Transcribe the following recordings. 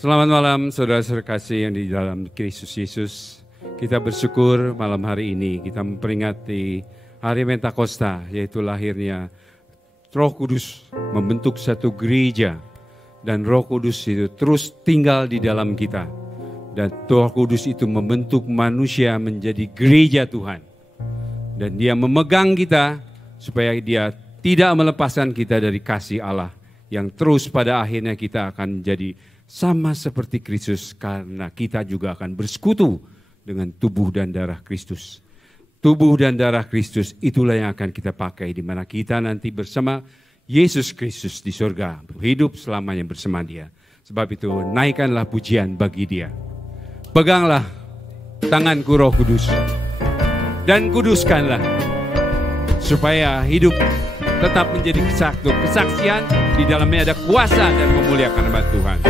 Selamat malam saudara-saudara kasih yang di dalam Kristus Yesus. Kita bersyukur malam hari ini kita memperingati hari Pentakosta, yaitu lahirnya Roh Kudus membentuk satu gereja. Dan Roh Kudus itu terus tinggal di dalam kita. Dan Roh Kudus itu membentuk manusia menjadi gereja Tuhan. Dan dia memegang kita supaya dia tidak melepaskan kita dari kasih Allah. Yang terus pada akhirnya kita akan menjadi sama seperti Kristus, karena kita juga akan bersekutu dengan tubuh dan darah Kristus. Tubuh dan darah Kristus itulah yang akan kita pakai di mana kita nanti bersama Yesus Kristus di surga, hidup selamanya bersama Dia. Sebab itu naikkanlah pujian bagi Dia. Peganglah tanganku Roh Kudus dan kuduskanlah supaya hidup tetap menjadi kesaksian, di dalamnya ada kuasa dan memuliakan nama Tuhan.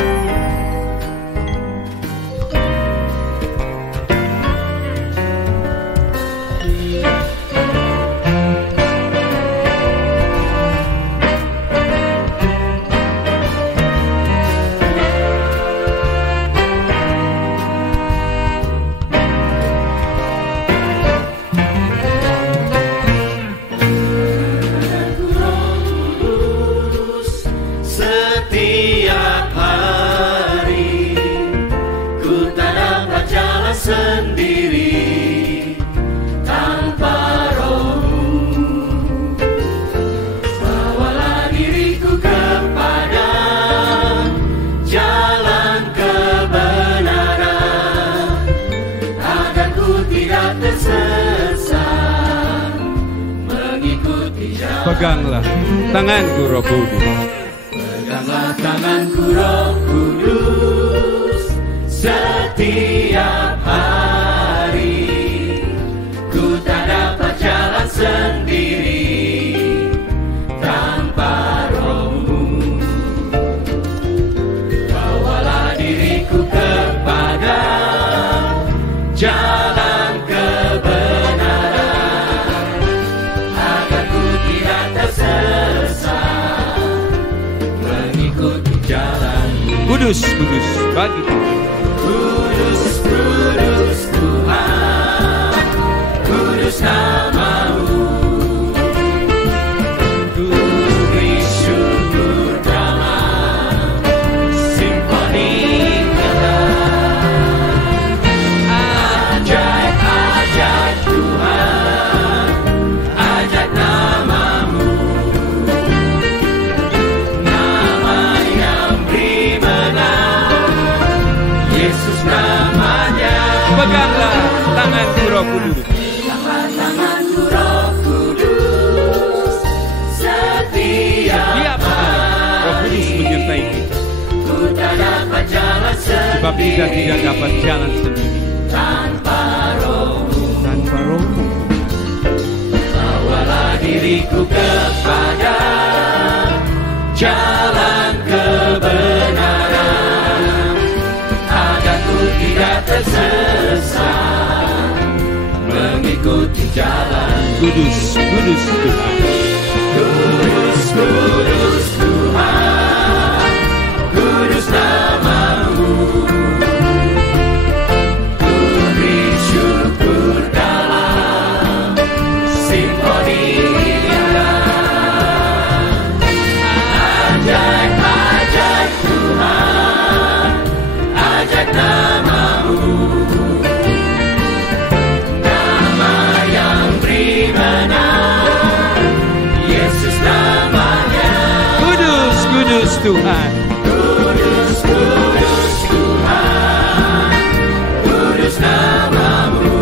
Peganglah tanganku Roh Kudus. Peganglah tanganku Roh Kudus. Setiap hari ku tak dapat jalan sendiri tanpa Roh-Mu. Bawalah diriku kepada jalan kebenaran, agar ku tidak tersesat mengikuti jalan-Mu. Kudus, kudus bagi Tuhan. Kudus, kudus Tuhan, kudus nama-Mu. Ku beri syukur dalam simfoni kelam. Ajaib, ajaib Tuhan, ajaib nama-Mu. Nama yang beri menang, Yesus namanya. Peganglah tanganku Roh Kudus. Peganglah tanganku Roh Kudus. Setiap hari Roh Kudus menyertai kita. ku tak dapat jalan sendiri, Sebab kita tidak dapat jalan sendiri tanpa Roh-Mu. tanpa Roh-Mu. Bawalah diriku kepada jalan kebenaran, agar ku tidak tersesat mengikuti jalan. Kudus, kudus Tuhan. Kudus, kudus Tuhan, kudus nama-Mu. Ku beri syukur dalam simfoni indah. Ajaib, ajaib Tuhan, ajaib nama-Mu. Nama yang beri menang, Yesus namanya. Kudus, kudus Tuhan. Kudus, kudus Tuhan, kudus nama-Mu.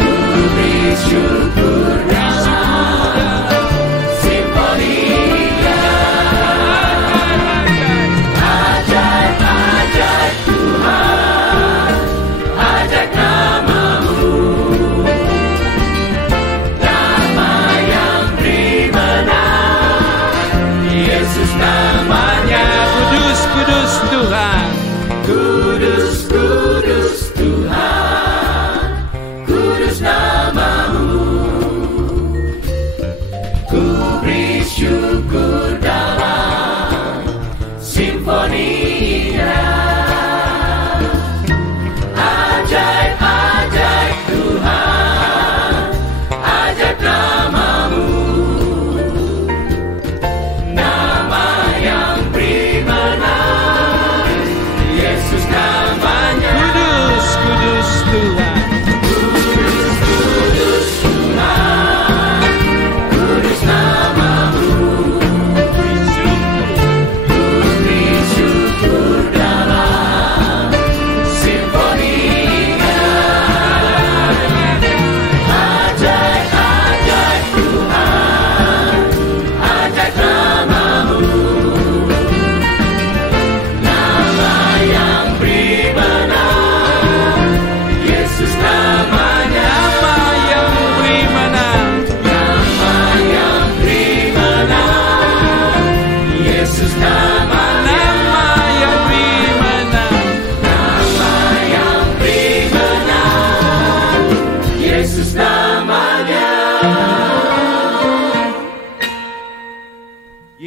Ku beri syukur dalam simfoni indah. Ajaib, ajaib Tuhan, ajaib nama-Mu. Nama yang beri menang, Yesus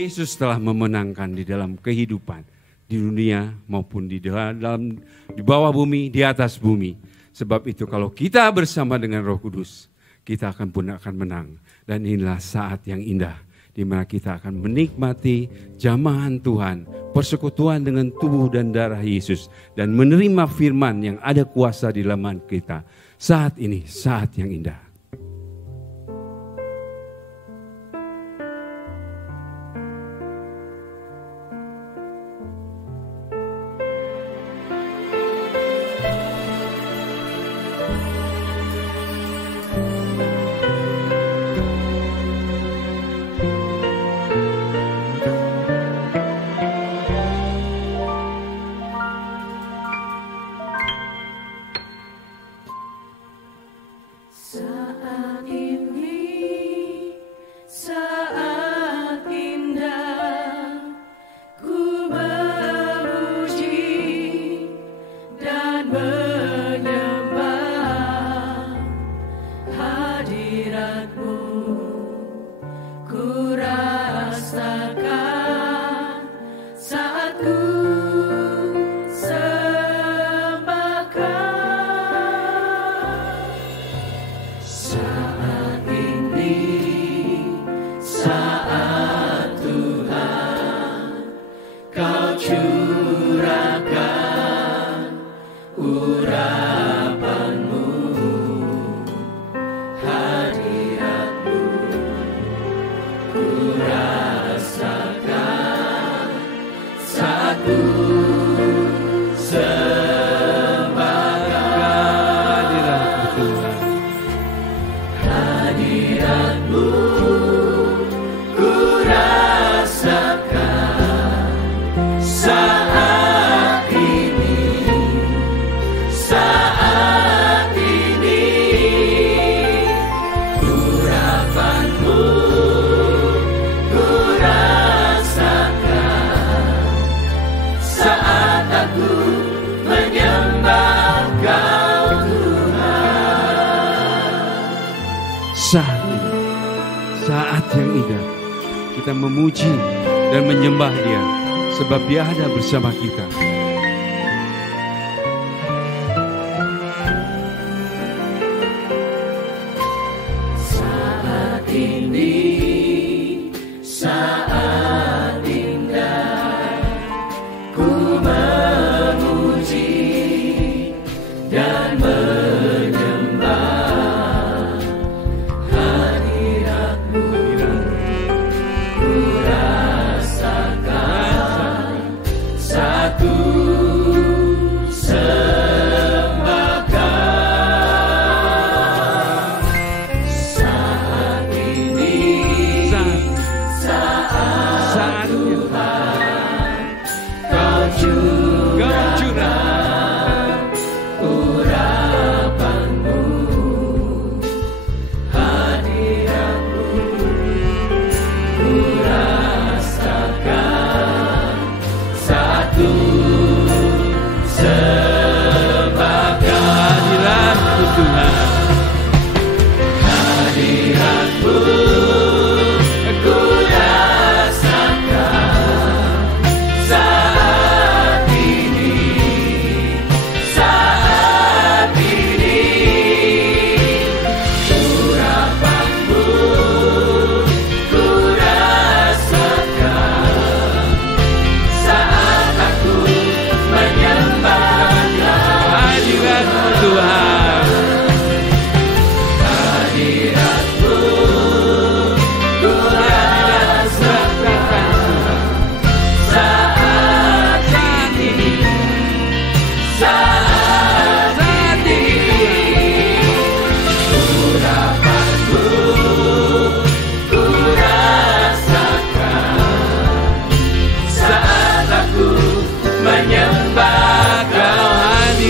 Yesus telah memenangkan di dalam kehidupan di dunia maupun di bawah bumi, di atas bumi. Sebab itu kalau kita bersama dengan Roh Kudus, kita pun akan menang. Dan inilah saat yang indah di mana kita akan menikmati jamahan Tuhan, persekutuan dengan tubuh dan darah Yesus, dan menerima firman yang ada kuasa di dalam kita. Saat ini, saat yang indah. Saat yang indah kita memuji dan menyembah Dia, sebab Dia ada bersama kita. Saat ini, saat indah, ku memuji dan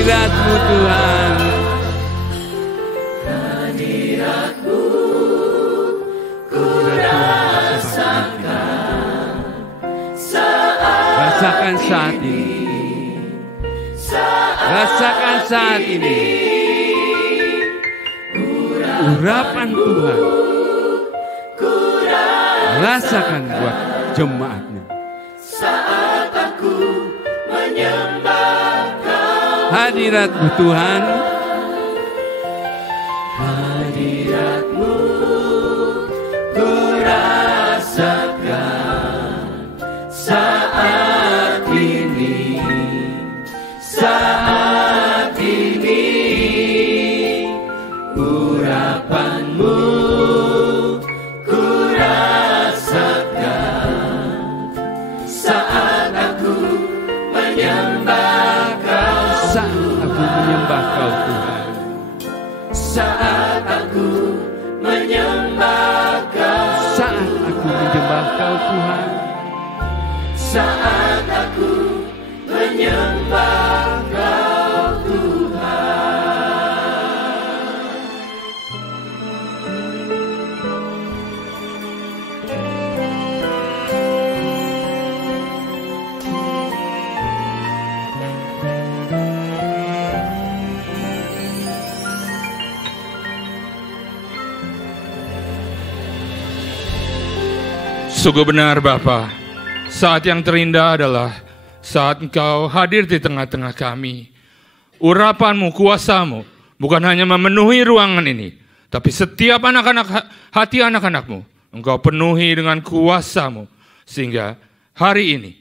hadirat-Mu Tuhan. Hadirat-Mu ku rasakan Rasakan saat ini. Rasakan saat ini. Urapan Tuhan. Rasakan buat jemaatnya. Saat aku menyembah Kau, Hadirat-Mu Tuhan, hadirat-Mu ku rasakan saat ini, saat ini. Urapan-Mu ku rasakan saat aku menyembah Kau, saat aku menyembah Kau Tuhan. saat aku menyembah Kau, Saat aku menyembah Kau Tuhan. saat aku menyembah Kau Tuhan. Sungguh benar Bapa, saat yang terindah adalah saat Engkau hadir di tengah-tengah kami. Urapan-Mu, kuasa-Mu bukan hanya memenuhi ruangan ini, tapi setiap hati anak-anak-Mu Engkau penuhi dengan kuasa-Mu. Sehingga hari ini,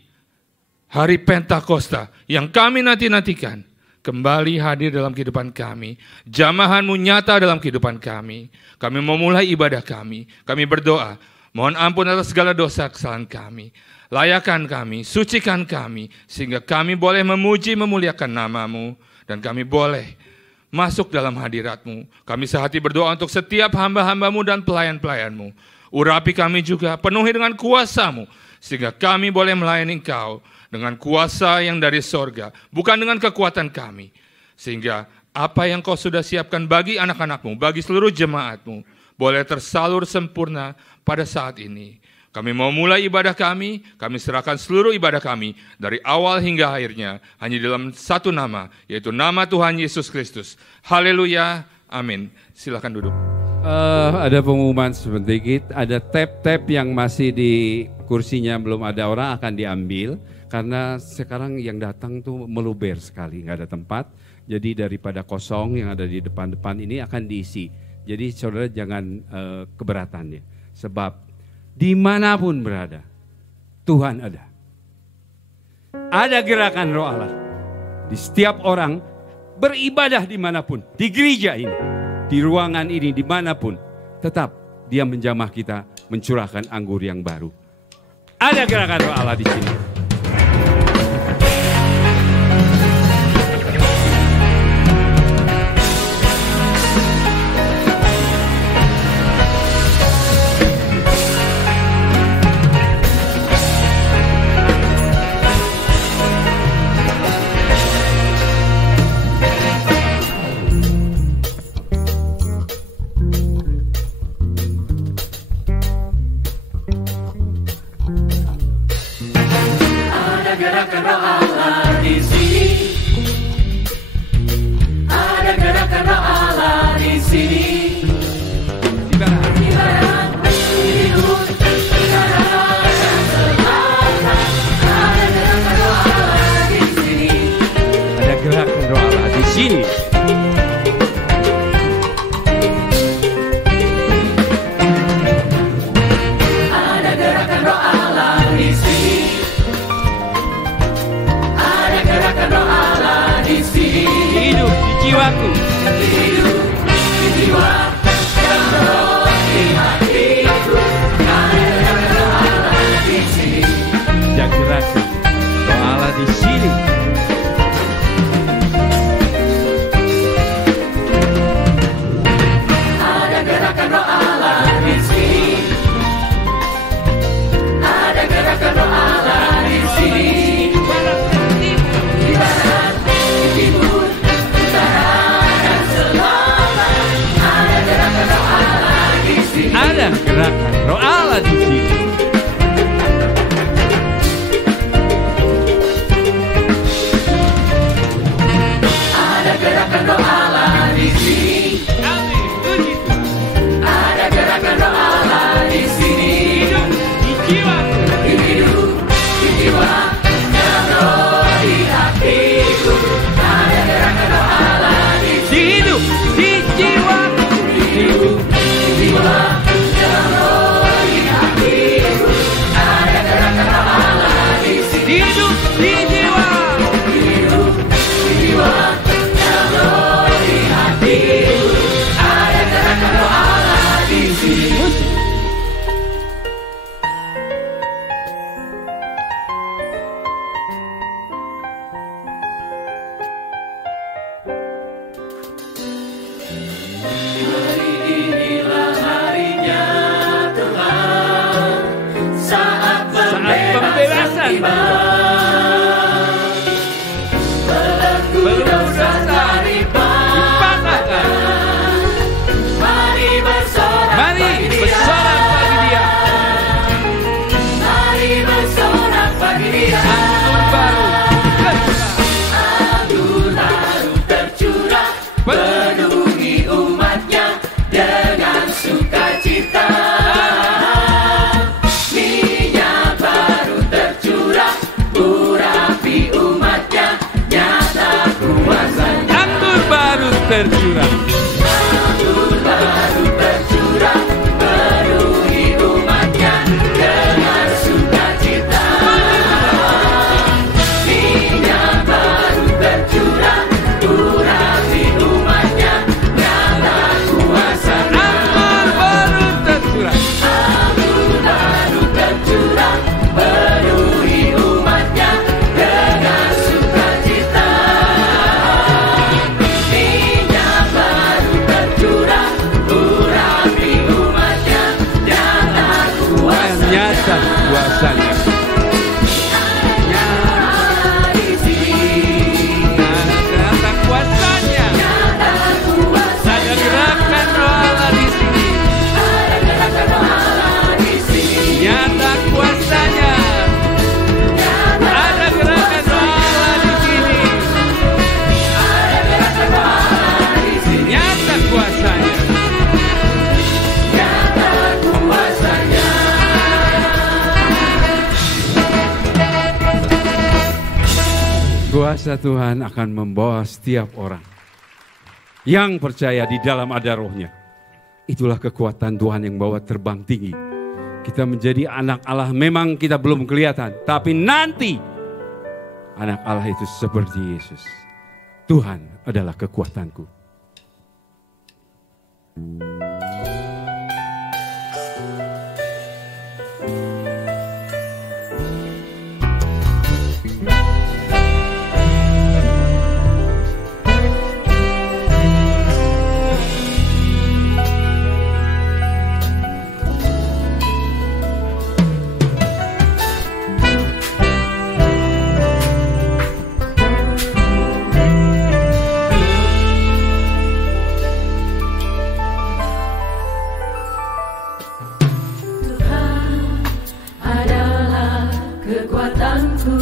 hari Pentakosta yang kami nanti-nantikan, kembali hadir dalam kehidupan kami. Jamahan-Mu nyata dalam kehidupan kami. Kami memulai ibadah kami berdoa, mohon ampun atas segala dosa kesalahan kami. Layakan kami, sucikan kami, sehingga kami boleh memuji, memuliakan nama-Mu, dan kami boleh masuk dalam hadirat-Mu. Kami sehati berdoa untuk setiap hamba-hamba-Mu dan pelayan-pelayan-Mu. Urapi kami juga, penuhi dengan kuasa-Mu, sehingga kami boleh melayani Engkau dengan kuasa yang dari sorga, bukan dengan kekuatan kami. Sehingga apa yang Kau sudah siapkan bagi anak-anak-Mu, bagi seluruh jemaat-Mu, boleh tersalur sempurna pada saat ini. Kami mau mulai ibadah kami serahkan seluruh ibadah kami dari awal hingga akhirnya hanya dalam satu nama, yaitu nama Tuhan Yesus Kristus. Haleluya, amin. Silakan duduk. Ada pengumuman sedikit, ada tab-tab yang masih di kursinya belum ada orang akan diambil. Karena sekarang yang datang tuh meluber sekali, nggak ada tempat. Jadi daripada kosong yang ada di depan-depan ini akan diisi. Jadi saudara jangan keberatan ya. Sebab dimanapun berada, Tuhan ada. Ada gerakan Roh Allah. Di setiap orang beribadah dimanapun. Di gereja ini, di ruangan ini, dimanapun. Tetap dia menjamah kita, mencurahkan anggur yang baru. Ada gerakan Roh Allah di sini. tiba. Belenggu dosa tak dipatahkan. Mari bersorak bagi Dia. Mari bersorak bagi Dia. Anggur baru tercurah, penuhi umatnya dengan sukacita. Minyak baru tercurah, urapi umatnya, nyata kuasanya. Anggur baru tercurah. Anggur baru tercurah, penuhi umatnya dengan sukacita. Minyak baru tercurah, urapi umatnya, nyata kuasanya. Anggur baru tercurah. Anggur baru tercurah, penuhi umatnya dengan sukacita. Minyak baru tercurah, urapi umatnya, nyata kuasanya. Nyata kuasanya. Di sini Nyata kuasanya. nyata kuasanya. Ada gerakan roh Allah di sini. Ada gerakan roh Allah di sini. Nyata kuasanya. Ada gerakan roh Allah di sini. Ada gerakan roh Allah di sini. Nyata kuasanya. Nyata kuasanya. Kuasa Tuhan akan membawa setiap orang yang percaya di dalam ada rohnya. Itulah kekuatan Tuhan yang bawa terbang tinggi. Kita menjadi anak Allah, memang kita belum kelihatan, tapi nanti anak Allah itu seperti Yesus. Tuhan adalah kekuatanku. Tuhan adalah kekuatanku,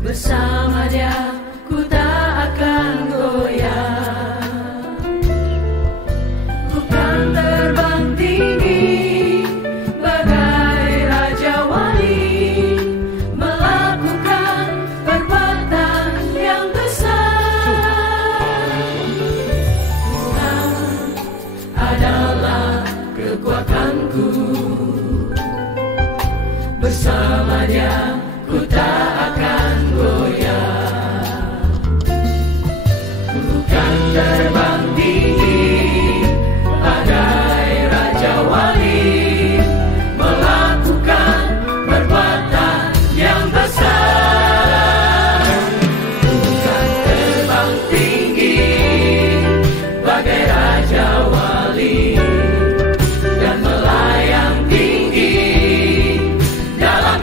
bersama Dia ku tak akan goyah. Ku kan terbang tinggi bagai Raja Wali, melakukan perbuatan yang besar. Tuhan adalah kekuatanku, bersama Dia ku tak akan goyah. Ku kan terbang tinggi bagai Raja Wali, melakukan perbuatan yang besar. Ku kan terbang tinggi bagai Raja Wali, dan melayang tinggi dalam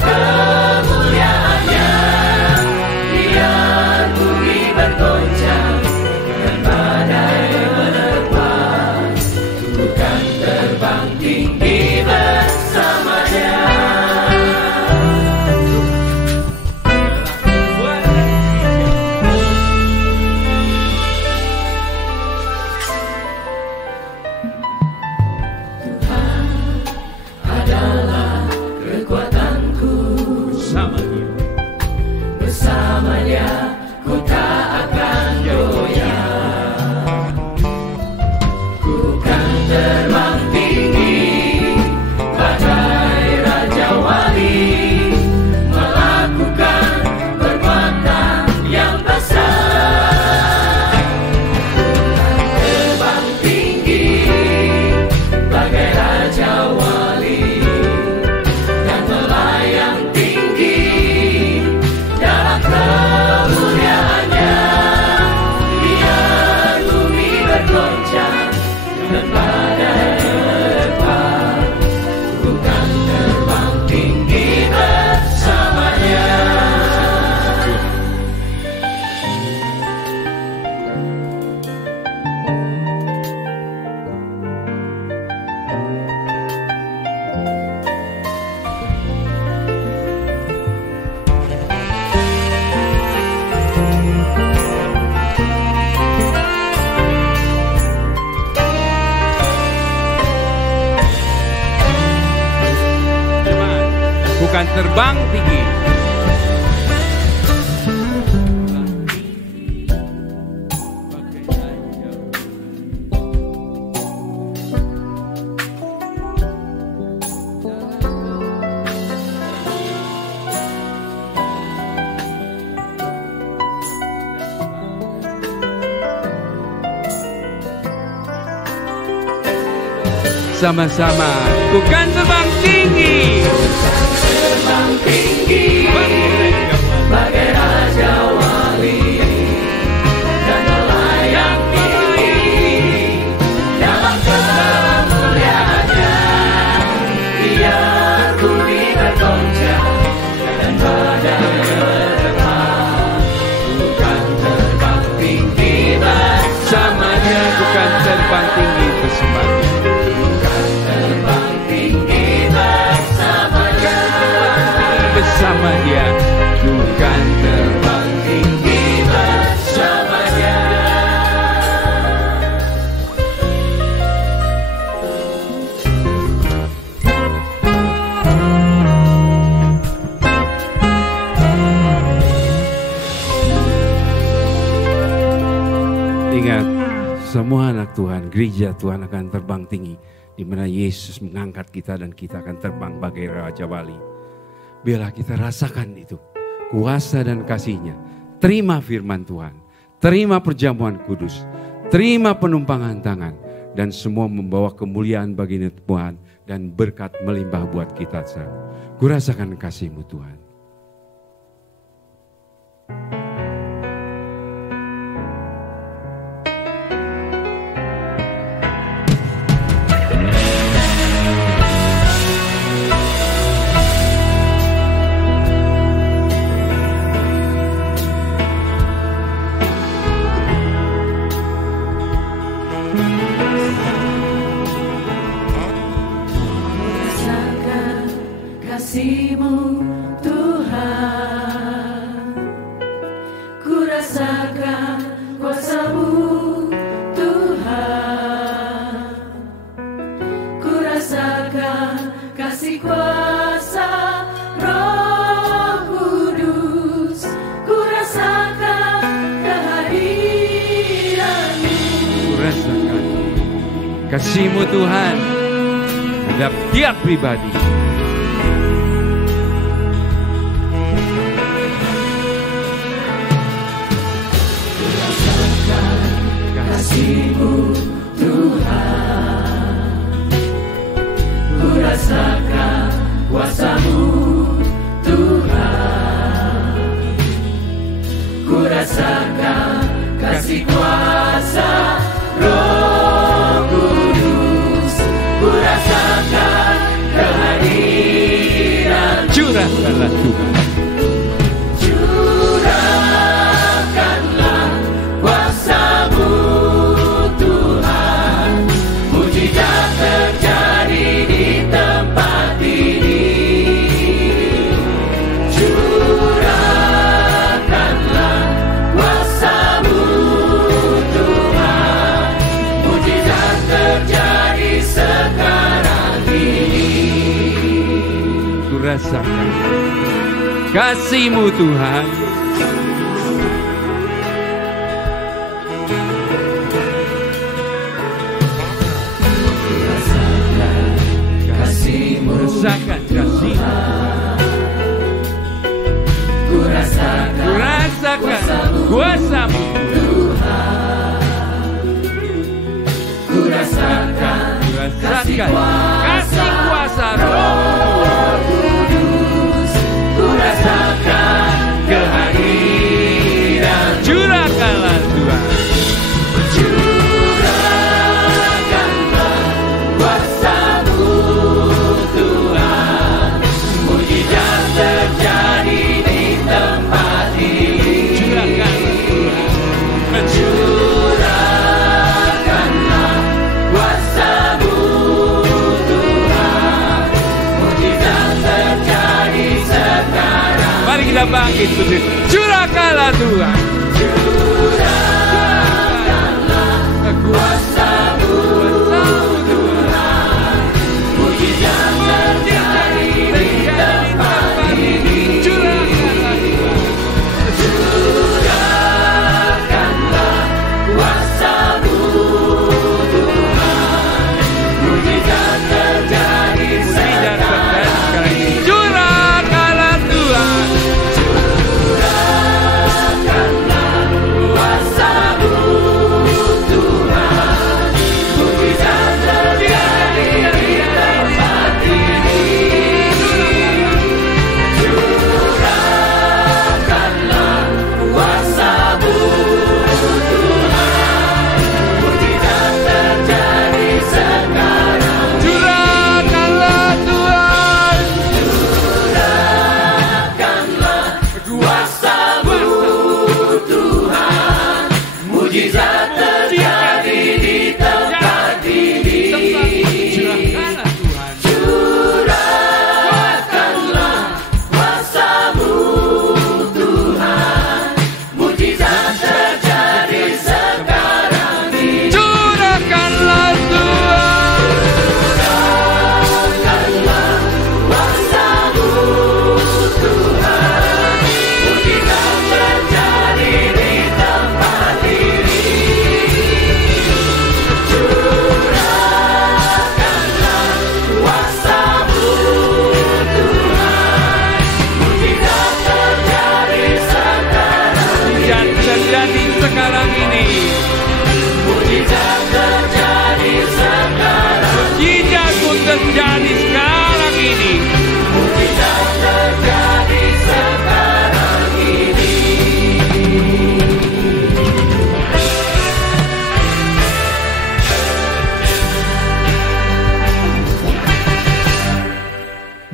akan terbang tinggi. Sama-sama, ku kan terbang tinggi. Terbang tinggi bagai raja wali dan melayang tinggi dalam kemuliaannya. Biar bumi bergoncang dan badai berdebar, ku kan terbang tinggi Bersamanya, ku kan terbang tinggi bersamanya. Bersama dia, ku kan terbang tinggi bersamanya. Ingat, semua anak Tuhan, gereja Tuhan akan terbang tinggi, di mana Yesus mengangkat kita dan kita akan terbang bagai Raja Wali. Biarlah kita rasakan itu, kuasa dan kasih-Nya. Terima firman Tuhan, terima perjamuan kudus, terima penumpangan tangan, dan semua membawa kemuliaan bagi Tuhan dan berkat melimpah buat kita semua. Kurasakan kasih-Mu Tuhan. kasih-Mu Tuhan, ku rasakan kuasa-Mu Tuhan, ku rasakan kasih kuasa Roh Kudus, ku rasakan kehadiran-Mu. Ku rasakan kasih-Mu Tuhan terhadap tiap pribadi. Kasih-Mu Tuhan, ku rasakan kuasa-Mu Tuhan, ku rasakan kasih kuasa Roh Kudus, ku rasakan kehadiran. Curahkanlah Tuhan. Rasakan kasih-Mu Tuhan. Rasakan kasih-Mu. Ku rasakan kuasa-Mu Tuhan, ku rasakan kasih kuasa Roh Kudus, ku rasakan kehadiran. Curahkanlah Tuhan. Curahkanlah kuasa-Mu Tuhan, mujizat terjadi di tempat ini. Curahkanlah kuasa-Mu Tuhan, mujizat terjadi sekarang. Mari kita bangkit berdiri. Curahkanlah Tuhan. Curahkanlah kuasa-Mu Tuhan, mujizat terjadi di tempat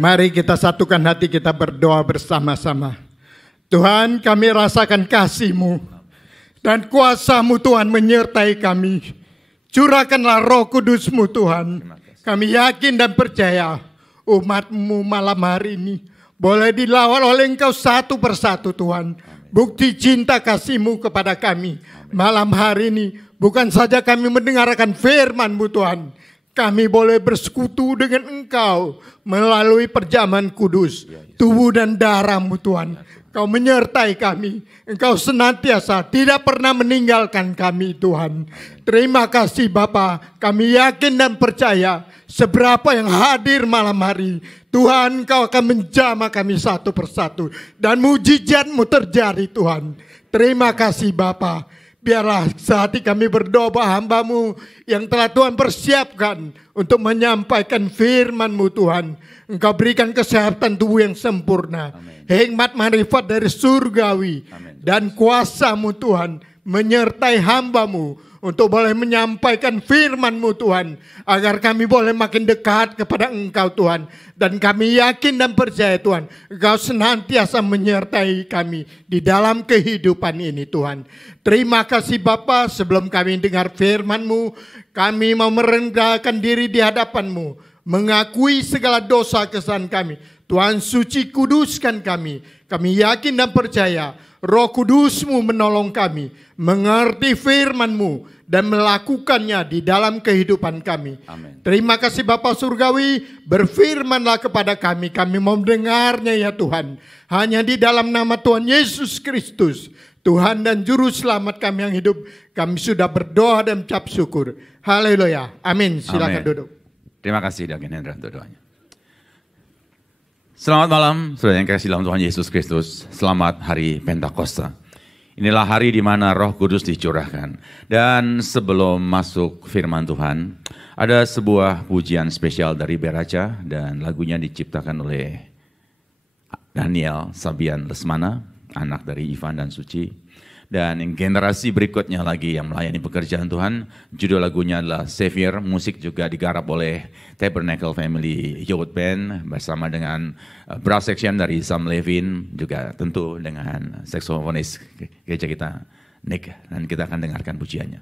Mari kita satukan hati kita berdoa bersama-sama. Tuhan, kami rasakan kasih-Mu dan kuasa-Mu Tuhan menyertai kami. Curahkanlah Roh Kudus-Mu Tuhan. Kami yakin dan percaya umat-Mu malam hari ini boleh dilawat oleh Engkau satu persatu Tuhan. Bukti cinta kasih-Mu kepada kami malam hari ini. Bukan saja kami mendengarkan firman-Mu Tuhan, kami boleh bersekutu dengan Engkau melalui perjamuan kudus, tubuh dan darah-Mu Tuhan. Engkau menyertai kami, Engkau senantiasa tidak pernah meninggalkan kami Tuhan. Terima kasih Bapa, kami yakin dan percaya seberapa yang hadir malam hari, Tuhan Engkau akan menjamah kami satu persatu dan mujizat-Mu terjadi Tuhan. Terima kasih Bapa. Biarlah saat ini kami berdoa hamba-Mu yang telah Tuhan persiapkan untuk menyampaikan firman-Mu Tuhan. Engkau berikan kesehatan tubuh yang sempurna. Amen. Hikmat marifat dari surgawi. Amen. Dan kuasa-Mu Tuhan menyertai hamba-Mu untuk boleh menyampaikan firman-Mu Tuhan. Agar kami boleh makin dekat kepada Engkau Tuhan. Dan kami yakin dan percaya Tuhan, Engkau senantiasa menyertai kami di dalam kehidupan ini Tuhan. Terima kasih Bapa, sebelum kami dengar firman-Mu, kami mau merendahkan diri di hadapan-Mu, mengakui segala dosa kesalahan kami. Tuhan suci kuduskan kami. Kami yakin dan percaya Roh Kudus-Mu menolong kami mengerti firman-Mu dan melakukannya di dalam kehidupan kami. Amen. Terima kasih Bapa Surgawi, berfirmanlah kepada kami. Kami mau mendengarnya ya Tuhan. Hanya di dalam nama Tuhan Yesus Kristus, Tuhan dan Juru Selamat kami yang hidup, kami sudah berdoa dan ucap syukur. Haleluya. Amin. Silakan duduk. Terima kasih Dagen Hendra untuk doanya. Selamat malam, saudara yang kasih dalam Tuhan Yesus Kristus. Selamat hari Pentakosta. Inilah hari di mana Roh Kudus dicurahkan. Dan sebelum masuk firman Tuhan, ada sebuah pujian spesial dari Beraca dan lagunya diciptakan oleh Daniel Sabian Lesmana, anak dari Ivan dan Suci. Dan generasi berikutnya lagi yang melayani pekerjaan Tuhan, judul lagunya adalah Savior. Musik juga digarap oleh Tabernacle Family Youth Band bersama dengan brass section dari Sam Levin, juga tentu dengan saksofonis gereja kita Nick, dan kita akan dengarkan pujiannya.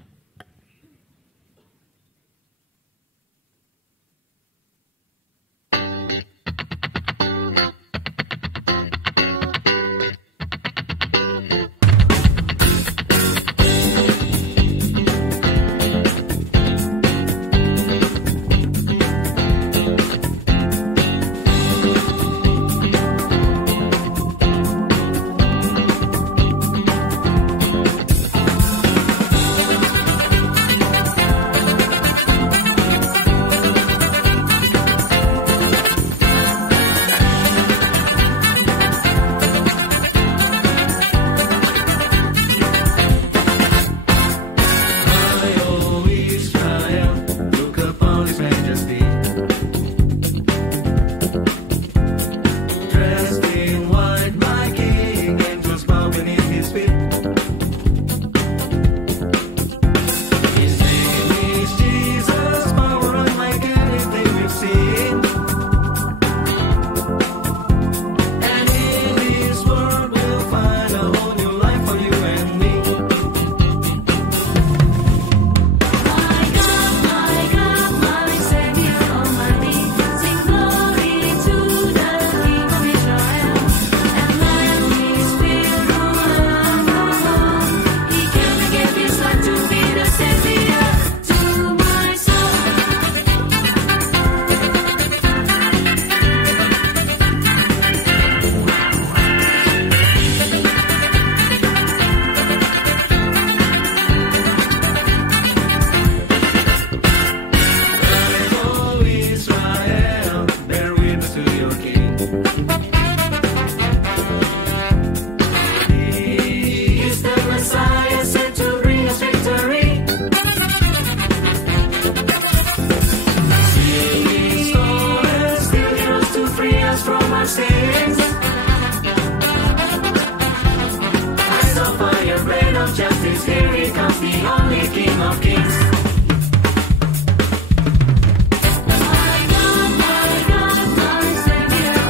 My God, my Savior.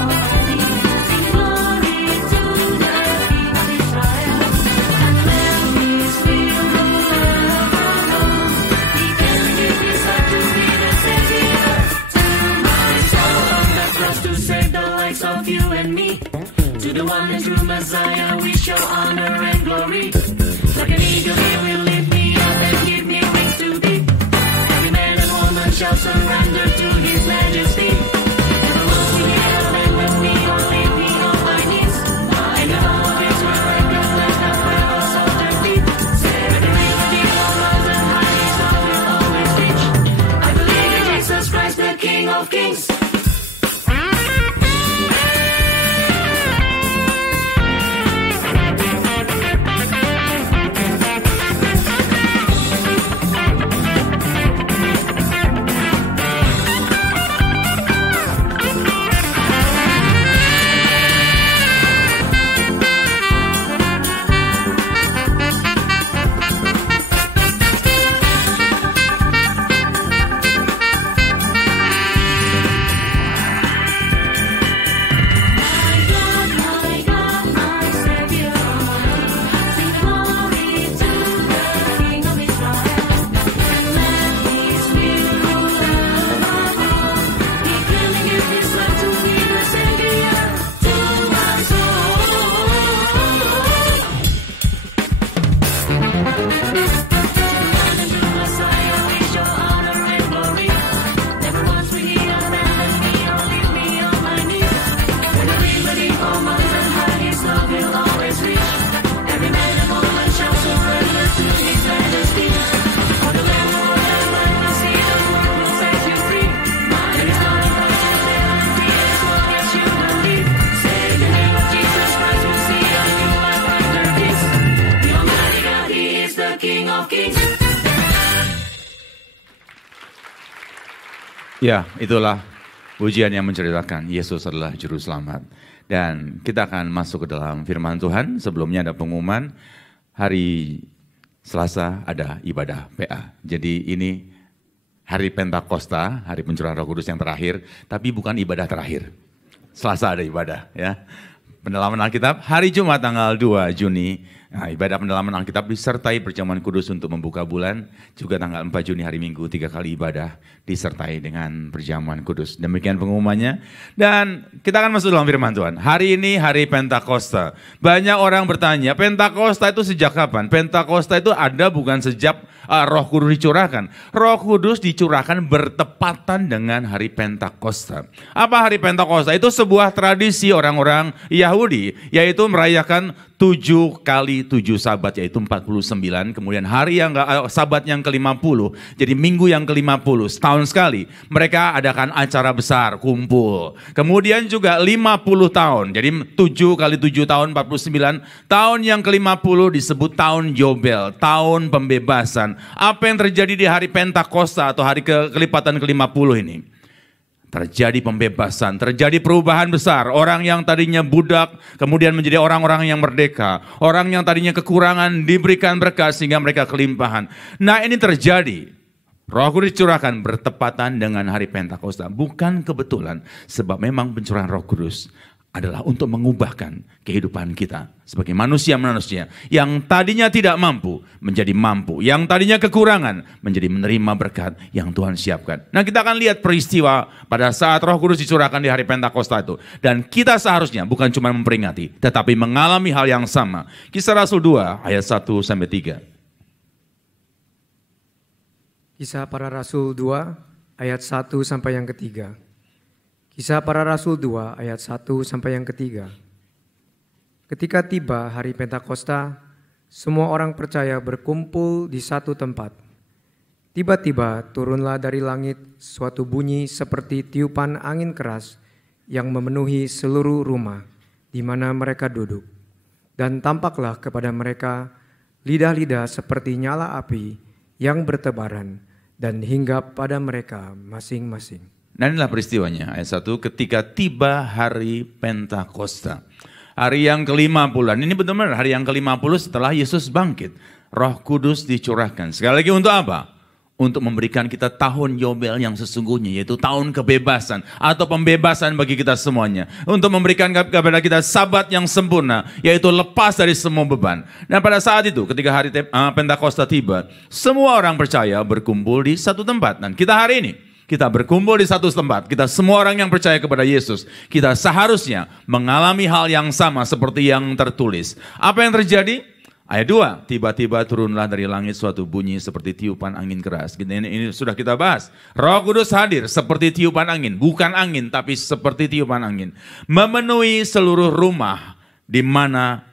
the one and true Messiah, we show honor and glory. Like an eagle, he will lift me up and give me wings to be. Every man and woman shall surrender to his majesty. Never will we hear and when we all leave me on my knees. In the hall of his word, and let the fellows of their feet. Say that the reality of mountain high, his love will always reach. I believe in Jesus Christ, the King of Kings. Ya, itulah pujian yang menceritakan Yesus adalah Juru Selamat. Dan kita akan masuk ke dalam firman Tuhan. Sebelumnya ada pengumuman, hari Selasa ada ibadah PA. Jadi ini hari Pentakosta, hari pencurahan Roh Kudus yang terakhir, tapi bukan ibadah terakhir. Selasa ada ibadah ya. Pendalaman Alkitab, hari Jumat tanggal 2 Juni, nah, ibadah pendalaman Alkitab disertai perjamuan kudus untuk membuka bulan. Juga tanggal 4 Juni hari Minggu 3 kali ibadah disertai dengan perjamuan kudus. Demikian pengumumannya. Dan kita akan masuk dalam firman Tuhan. Hari ini hari Pentakosta. Banyak orang bertanya, Pentakosta itu sejak kapan? Pentakosta itu ada bukan sejak Roh Kudus dicurahkan. Roh Kudus dicurahkan bertepatan dengan hari Pentakosta. Apa hari Pentakosta? Itu sebuah tradisi orang-orang Yahudi, yaitu merayakan 7 kali 7 sabat, yaitu 49. Kemudian hari yang sabat yang ke-50, jadi minggu yang ke-50, setahun sekali. Mereka adakan acara besar, kumpul. Kemudian juga 50 tahun, jadi 7 kali 7 tahun, 49. Tahun yang ke-50 disebut tahun Yobel, tahun pembebasan. Apa yang terjadi di hari Pentakosta atau hari kelipatan ke-50 ini? Terjadi pembebasan, terjadi perubahan besar. Orang yang tadinya budak, kemudian menjadi orang-orang yang merdeka. Orang yang tadinya kekurangan, diberikan berkat sehingga mereka kelimpahan. Nah, ini terjadi. Roh Kudus dicurahkan bertepatan dengan hari Pentakosta. Bukan kebetulan, sebab memang pencurahan Roh Kudus adalah untuk mengubahkan kehidupan kita sebagai manusia-manusia yang tadinya tidak mampu menjadi mampu, yang tadinya kekurangan menjadi menerima berkat yang Tuhan siapkan. Nah, kita akan lihat peristiwa pada saat Roh Kudus dicurahkan di hari Pentakosta itu, dan kita seharusnya bukan cuma memperingati tetapi mengalami hal yang sama. Kisah Rasul 2 ayat 1-3. Kisah Para Rasul 2 ayat 1 sampai yang ketiga. Kisah Para Rasul 2 ayat 1 sampai yang ketiga. Ketika tiba hari Pentakosta, semua orang percaya berkumpul di satu tempat. Tiba-tiba turunlah dari langit suatu bunyi seperti tiupan angin keras yang memenuhi seluruh rumah di mana mereka duduk. Dan tampaklah kepada mereka lidah-lidah seperti nyala api yang bertebaran dan hinggap pada mereka masing-masing. Nah, inilah peristiwanya, ayat 1, ketika tiba hari Pentakosta. Hari yang ke-50, ini benar-benar hari yang ke-50 setelah Yesus bangkit. Roh Kudus dicurahkan. Sekali lagi untuk apa? Untuk memberikan kita tahun Yobel yang sesungguhnya, yaitu tahun kebebasan atau pembebasan bagi kita semuanya. Untuk memberikan kepada kita sabat yang sempurna, yaitu lepas dari semua beban. Dan pada saat itu, ketika hari Pentakosta tiba, semua orang percaya berkumpul di satu tempat. Dan kita hari ini, kita berkumpul di satu tempat, kita semua orang yang percaya kepada Yesus, kita seharusnya mengalami hal yang sama seperti yang tertulis. Apa yang terjadi? Ayat 2, tiba-tiba turunlah dari langit suatu bunyi seperti tiupan angin keras. Ini sudah kita bahas. Roh Kudus hadir seperti tiupan angin. Bukan angin, tapi seperti tiupan angin. Memenuhi seluruh rumah di mana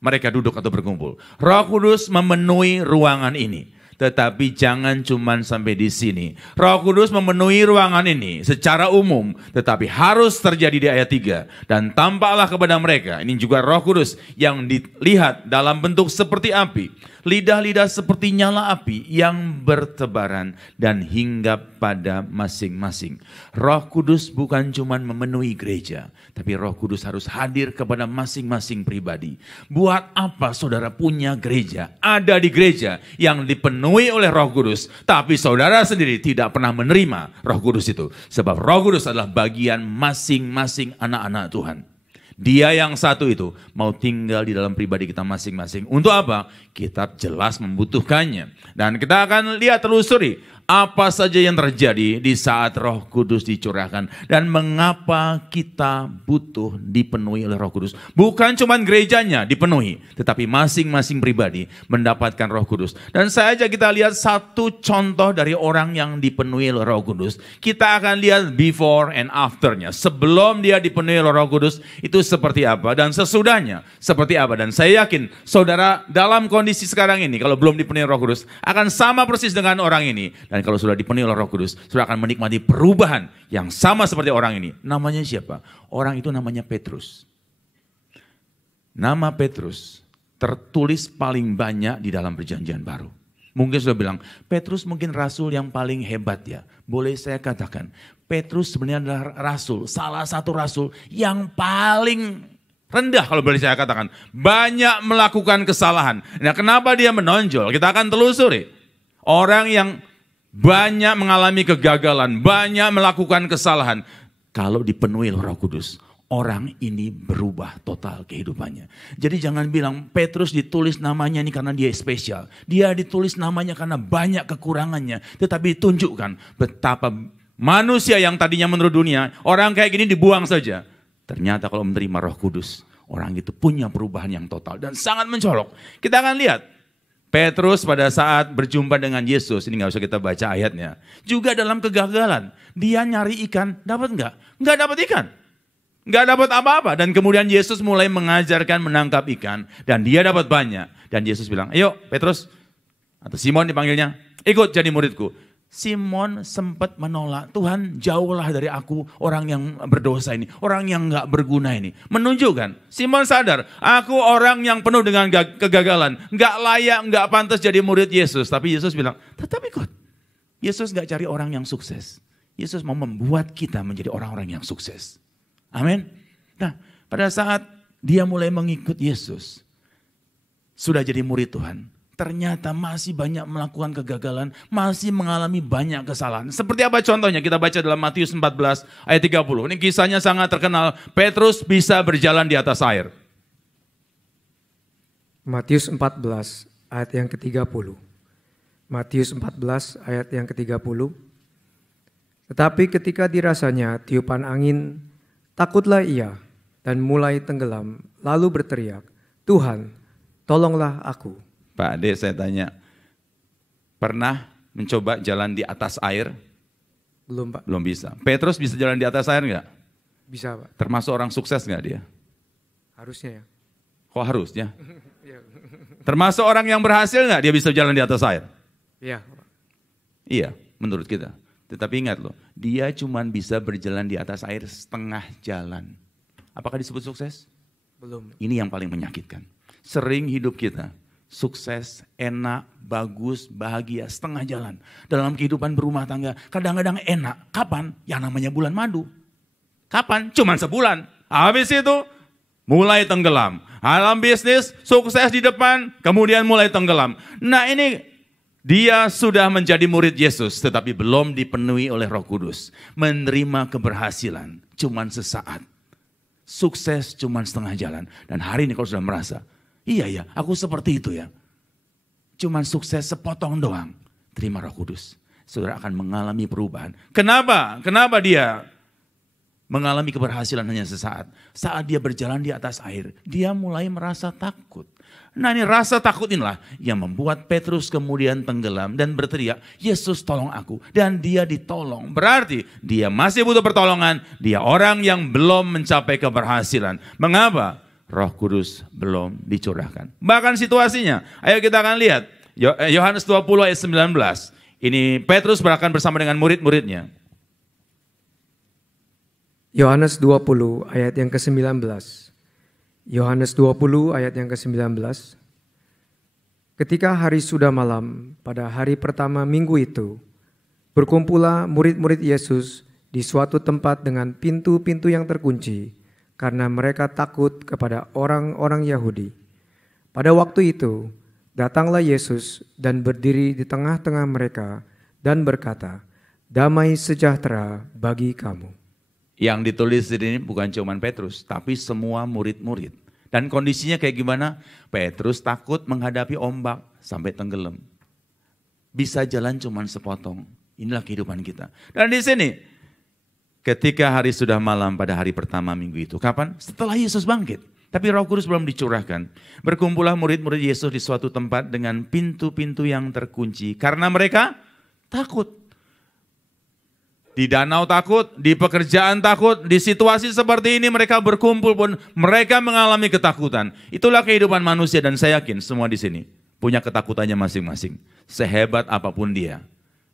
mereka duduk atau berkumpul. Roh Kudus memenuhi ruangan ini. Tetapi jangan cuma sampai di sini. Roh Kudus memenuhi ruangan ini secara umum, tetapi harus terjadi di ayat 3. Dan tampaklah kepada mereka, ini juga Roh Kudus yang dilihat dalam bentuk seperti api. Lidah-lidah seperti nyala api yang bertebaran dan hinggap pada masing-masing. Roh Kudus bukan cuma memenuhi gereja, tapi Roh Kudus harus hadir kepada masing-masing pribadi. Buat apa saudara punya gereja, ada di gereja yang dipenuhi oleh Roh Kudus, tapi saudara sendiri tidak pernah menerima Roh Kudus itu. Sebab Roh Kudus adalah bagian masing-masing anak-anak Tuhan. Dia yang satu itu mau tinggal di dalam pribadi kita masing-masing. Untuk apa? Kitab jelas membutuhkannya. Dan kita akan lihat, telusuri apa saja yang terjadi di saat Roh Kudus dicurahkan. Dan mengapa kita butuh dipenuhi oleh Roh Kudus. Bukan cuma gerejanya dipenuhi, tetapi masing-masing pribadi mendapatkan Roh Kudus. Dan saya ajak kita lihat satu contoh dari orang yang dipenuhi oleh Roh Kudus. Kita akan lihat before and afternya. Sebelum dia dipenuhi oleh Roh Kudus, itu seperti apa, dan sesudahnya seperti apa. Dan saya yakin saudara dalam kondisi sekarang ini, kalau belum dipenuhi Roh Kudus, akan sama persis dengan orang ini. Dan kalau sudah dipenuhi oleh Roh Kudus, saudara akan menikmati perubahan yang sama seperti orang ini. Namanya siapa? Orang itu namanya Petrus. Nama Petrus tertulis paling banyak di dalam Perjanjian Baru. Mungkin sudah bilang, Petrus mungkin rasul yang paling hebat ya. Boleh saya katakan, Petrus sebenarnya adalah rasul, salah satu rasul yang paling rendah kalau boleh saya katakan. Banyak melakukan kesalahan. Nah, kenapa dia menonjol? Kita akan telusuri. Orang yang banyak mengalami kegagalan, banyak melakukan kesalahan. Kalau dipenuhi oleh Roh Kudus, orang ini berubah total kehidupannya. Jadi jangan bilang Petrus ditulis namanya ini karena dia spesial. Dia ditulis namanya karena banyak kekurangannya. Tetapi tunjukkan betapa manusia yang tadinya menurut dunia, orang kayak gini dibuang saja. Ternyata kalau menerima Roh Kudus, orang itu punya perubahan yang total dan sangat mencolok. Kita akan lihat. Petrus pada saat berjumpa dengan Yesus, ini gak usah kita baca ayatnya. Juga dalam kegagalan, dia nyari ikan, dapat enggak? Enggak dapat ikan. Enggak dapat apa-apa. Dan kemudian Yesus mulai mengajarkan menangkap ikan. Dan dia dapat banyak. Dan Yesus bilang, ayo Petrus, atau Simon dipanggilnya, ikut jadi muridku. Simon sempat menolak, Tuhan jauhlah dari aku orang yang berdosa ini, orang yang gak berguna ini. Menunjukkan, Simon sadar, aku orang yang penuh dengan kegagalan, gak layak, gak pantas jadi murid Yesus. Tapi Yesus bilang, tetap ikut. Yesus gak cari orang yang sukses. Yesus mau membuat kita menjadi orang-orang yang sukses. Amin. Nah, pada saat dia mulai mengikut Yesus, sudah jadi murid Tuhan, ternyata masih banyak melakukan kegagalan, masih mengalami banyak kesalahan. Seperti apa contohnya? Kita baca dalam Matius 14 ayat 30. Ini kisahnya sangat terkenal. Petrus bisa berjalan di atas air. Matius 14 ayat yang ke-30. Matius 14 ayat yang ke-30. Tetapi ketika dirasanya tiupan angin, takutlah ia dan mulai tenggelam, lalu berteriak, Tuhan, tolonglah aku. Pak Ade, saya tanya, pernah mencoba jalan di atas air? Belum, Pak. Belum bisa. Petrus bisa jalan di atas air enggak? Bisa, Pak. Termasuk orang sukses enggak dia? Harusnya ya. Kok harusnya? Termasuk orang yang berhasil enggak dia bisa jalan di atas air? Iya, Pak. Iya, menurut kita. Tetapi ingat loh, dia cuma bisa berjalan di atas air setengah jalan. Apakah disebut sukses? Belum. Ini yang paling menyakitkan. Sering hidup kita sukses, enak, bagus, bahagia, setengah jalan. Dalam kehidupan berumah tangga, kadang-kadang enak. Kapan? Yang namanya bulan madu. Kapan? Cuman sebulan. Habis itu, mulai tenggelam. Dalam bisnis, sukses di depan, kemudian mulai tenggelam. Nah ini, dia sudah menjadi murid Yesus, tetapi belum dipenuhi oleh Roh Kudus. Menerima keberhasilan, cuman sesaat. Sukses cuman setengah jalan. Dan hari ini kalau sudah merasa, iya ya, aku seperti itu ya. Cuman sukses sepotong doang. Terima Roh Kudus. saudara akan mengalami perubahan. Kenapa? Kenapa dia mengalami keberhasilan hanya sesaat? Saat dia berjalan di atas air, dia mulai merasa takut. Nah, ini rasa takut inilah yang membuat Petrus kemudian tenggelam dan berteriak, Yesus tolong aku. Dan dia ditolong. Berarti dia masih butuh pertolongan. Dia orang yang belum mencapai keberhasilan. Mengapa? Roh Kudus belum dicurahkan. Bahkan situasinya, ayo kita akan lihat. Yohanes 20 ayat 19. Ini Petrus akan bersama dengan murid-muridnya. Yohanes 20 ayat yang ke-19. Yohanes 20 ayat yang ke-19. Ketika hari sudah malam, pada hari pertama minggu itu, berkumpullah murid-murid Yesus di suatu tempat dengan pintu-pintu yang terkunci, karena mereka takut kepada orang-orang Yahudi. Pada waktu itu, datanglah Yesus dan berdiri di tengah-tengah mereka dan berkata, "Damai sejahtera bagi kamu." Yang ditulis di sini bukan cuma Petrus, tapi semua murid-murid. Dan kondisinya kayak gimana? Petrus takut menghadapi ombak sampai tenggelam. Bisa jalan cuma sepotong. Inilah kehidupan kita. Dan di sini, ketika hari sudah malam pada hari pertama minggu itu. Kapan? Setelah Yesus bangkit. Tapi Roh Kudus belum dicurahkan. Berkumpullah murid-murid Yesus di suatu tempat dengan pintu-pintu yang terkunci. Karena mereka takut. Di danau takut, di pekerjaan takut, di situasi seperti ini mereka berkumpul pun mereka mengalami ketakutan. Itulah kehidupan manusia dan saya yakin semua di sini punya ketakutannya masing-masing. Sehebat apapun dia,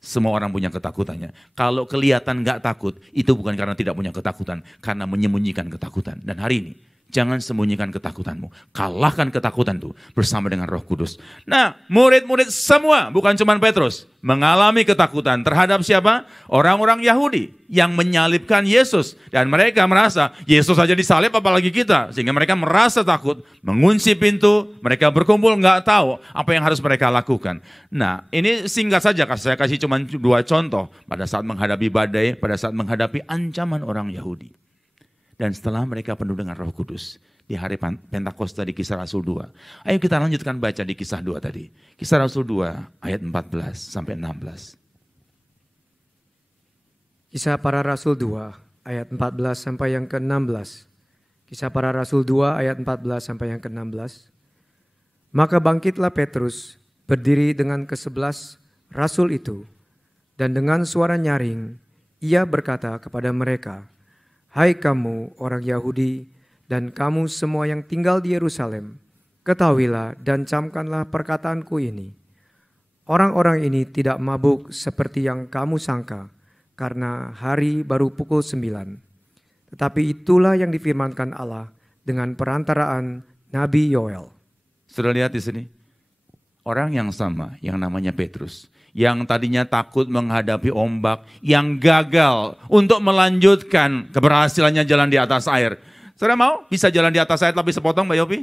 semua orang punya ketakutannya. Kalau kelihatan gak takut, itu bukan karena tidak punya ketakutan, karena menyembunyikan ketakutan. Dan hari ini, jangan sembunyikan ketakutanmu. Kalahkan ketakutan itu bersama dengan Roh Kudus. Nah, murid-murid semua, bukan cuma Petrus, mengalami ketakutan terhadap siapa? Orang-orang Yahudi yang menyalibkan Yesus. Dan mereka merasa, Yesus saja disalib apalagi kita. Sehingga mereka merasa takut, mengunci pintu, mereka berkumpul nggak tahu apa yang harus mereka lakukan. Nah, ini singkat saja, saya kasih cuma 2 contoh. Pada saat menghadapi badai, pada saat menghadapi ancaman orang Yahudi. Dan setelah mereka penuh dengan Roh Kudus di hari Pentakosta di Kisah Rasul 2. Ayo kita lanjutkan baca di Kisah 2 tadi. Kisah Rasul 2 ayat 14 sampai 16. Kisah para Rasul 2 ayat 14 sampai yang ke-16. Kisah para Rasul 2 ayat 14 sampai yang ke-16. Maka bangkitlah Petrus berdiri dengan ke-11 rasul itu, dan dengan suara nyaring ia berkata kepada mereka, "Hai kamu orang Yahudi dan kamu semua yang tinggal di Yerusalem, ketahuilah dan camkanlah perkataanku ini. Orang-orang ini tidak mabuk seperti yang kamu sangka, karena hari baru pukul 9. Tetapi itulah yang difirmankan Allah dengan perantaraan Nabi Yoel." Sudah lihat di sini? Orang yang sama, yang namanya Petrus, yang tadinya takut menghadapi ombak, yang gagal untuk melanjutkan keberhasilannya jalan di atas air. Saudara mau bisa jalan di atas air tapi sepotong, Mbak Yopi?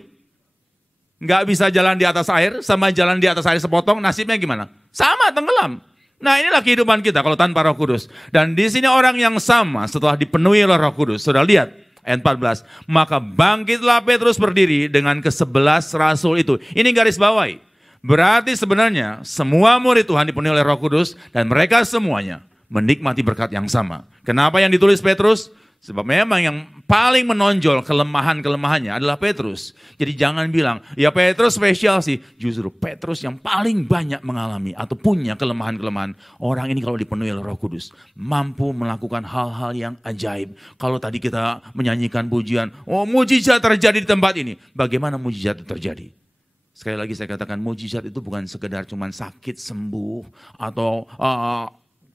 Nggak bisa jalan di atas air sama jalan di atas air sepotong, nasibnya gimana? Sama, tenggelam. Nah, inilah kehidupan kita kalau tanpa Roh Kudus. Dan di sini orang yang sama setelah dipenuhi oleh Roh Kudus. Saudara lihat ayat 14. Maka bangkitlah Petrus berdiri dengan ke-11 rasul itu. Ini garis bawahi. Berarti sebenarnya semua murid Tuhan dipenuhi oleh Roh Kudus dan mereka semuanya menikmati berkat yang sama. Kenapa yang ditulis Petrus? Sebab memang yang paling menonjol kelemahan-kelemahannya adalah Petrus. Jadi jangan bilang, ya Petrus spesial sih. Justru Petrus yang paling banyak mengalami atau punya kelemahan-kelemahan. Orang ini kalau dipenuhi oleh Roh Kudus, mampu melakukan hal-hal yang ajaib. Kalau tadi kita menyanyikan pujian, oh mujizat terjadi di tempat ini. Bagaimana mujizat itu terjadi? Sekali lagi saya katakan mujizat itu bukan sekedar cuman sakit sembuh atau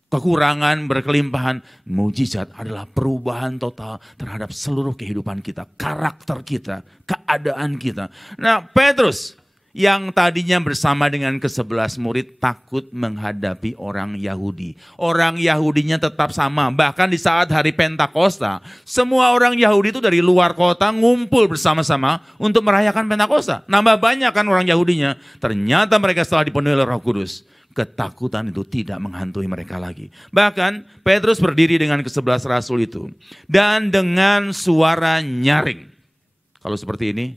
kekurangan berkelimpahan. Mujizat adalah perubahan total terhadap seluruh kehidupan kita, karakter kita, keadaan kita. Nah, Petrus yang tadinya bersama dengan ke-11 murid takut menghadapi orang Yahudi. Orang Yahudinya tetap sama, bahkan di saat hari Pentakosta, semua orang Yahudi itu dari luar kota ngumpul bersama-sama untuk merayakan Pentakosta. Nambah banyak kan orang Yahudinya, ternyata mereka setelah dipenuhi oleh Roh Kudus. Ketakutan itu tidak menghantui mereka lagi. Bahkan Petrus berdiri dengan ke-11 rasul itu. Dan dengan suara nyaring. Kalau seperti ini,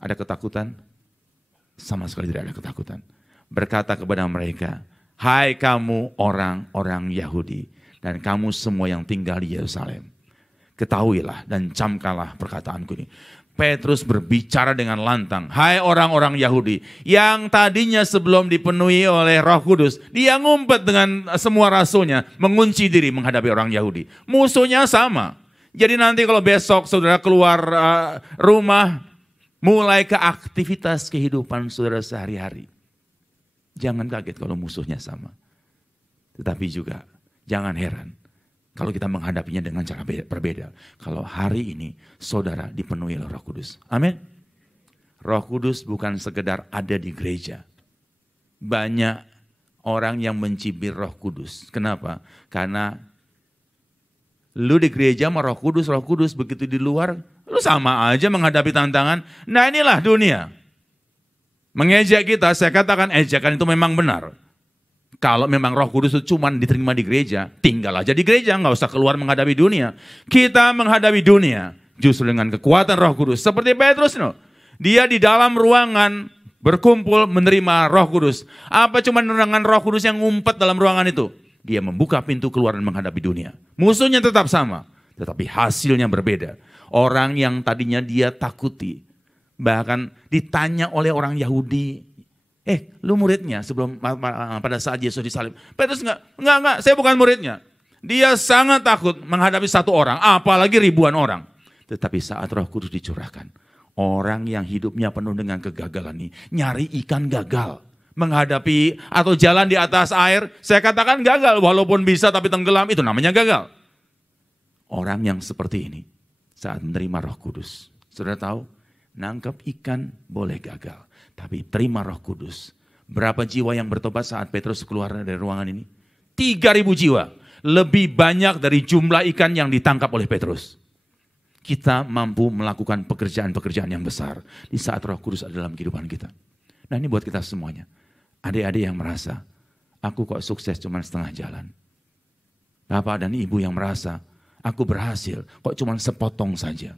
ada ketakutan? Sama sekali tidak ada ketakutan. Berkata kepada mereka, Hai kamu orang-orang Yahudi dan kamu semua yang tinggal di Yerusalem. Ketahuilah dan camkanlah perkataanku ini. Petrus berbicara dengan lantang. Hai orang-orang Yahudi yang tadinya sebelum dipenuhi oleh Roh Kudus, dia ngumpet dengan semua rasulnya, mengunci diri menghadapi orang Yahudi. Musuhnya sama. Jadi nanti kalau besok saudara keluar rumah, mulai ke aktivitas kehidupan saudara sehari-hari. Jangan kaget kalau musuhnya sama. Tetapi juga jangan heran kalau kita menghadapinya dengan cara berbeda. Kalau hari ini saudara dipenuhi oleh Roh Kudus. Amin. Roh Kudus bukan sekedar ada di gereja. Banyak orang yang mencibir Roh Kudus. Kenapa? Karena lu di gereja sama Roh Kudus, begitu di luar, lu sama aja menghadapi tantangan. Nah inilah dunia. Mengejek kita, saya katakan ejekan itu memang benar. Kalau memang Roh Kudus itu cuma diterima di gereja, tinggal aja di gereja, nggak usah keluar menghadapi dunia. Kita menghadapi dunia justru dengan kekuatan Roh Kudus. Seperti Petrus, no. Dia di dalam ruangan berkumpul menerima Roh Kudus. Apa cuma dengan Roh Kudus yang ngumpet dalam ruangan itu? Dia membuka pintu keluar dan menghadapi dunia. Musuhnya tetap sama, tetapi hasilnya berbeda. Orang yang tadinya dia takuti, bahkan ditanya oleh orang Yahudi, lu muridnya sebelum pada saat Yesus disalib. Petrus enggak, saya bukan muridnya. Dia sangat takut menghadapi satu orang, apalagi ribuan orang. Tetapi saat Roh Kudus dicurahkan, orang yang hidupnya penuh dengan kegagalan ini, nyari ikan gagal. Menghadapi atau jalan di atas air, saya katakan gagal. Walaupun bisa tapi tenggelam, itu namanya gagal. Orang yang seperti ini, saat menerima Roh Kudus, saudara tahu, nangkap ikan boleh gagal, tapi terima Roh Kudus. Berapa jiwa yang bertobat saat Petrus keluar dari ruangan ini? 3.000 jiwa. Lebih banyak dari jumlah ikan yang ditangkap oleh Petrus. Kita mampu melakukan pekerjaan-pekerjaan yang besar di saat Roh Kudus ada dalam kehidupan kita. Nah ini buat kita semuanya. Adik-adik yang merasa, aku kok sukses cuma setengah jalan. Bapak dan ibu yang merasa, aku berhasil kok cuma sepotong saja.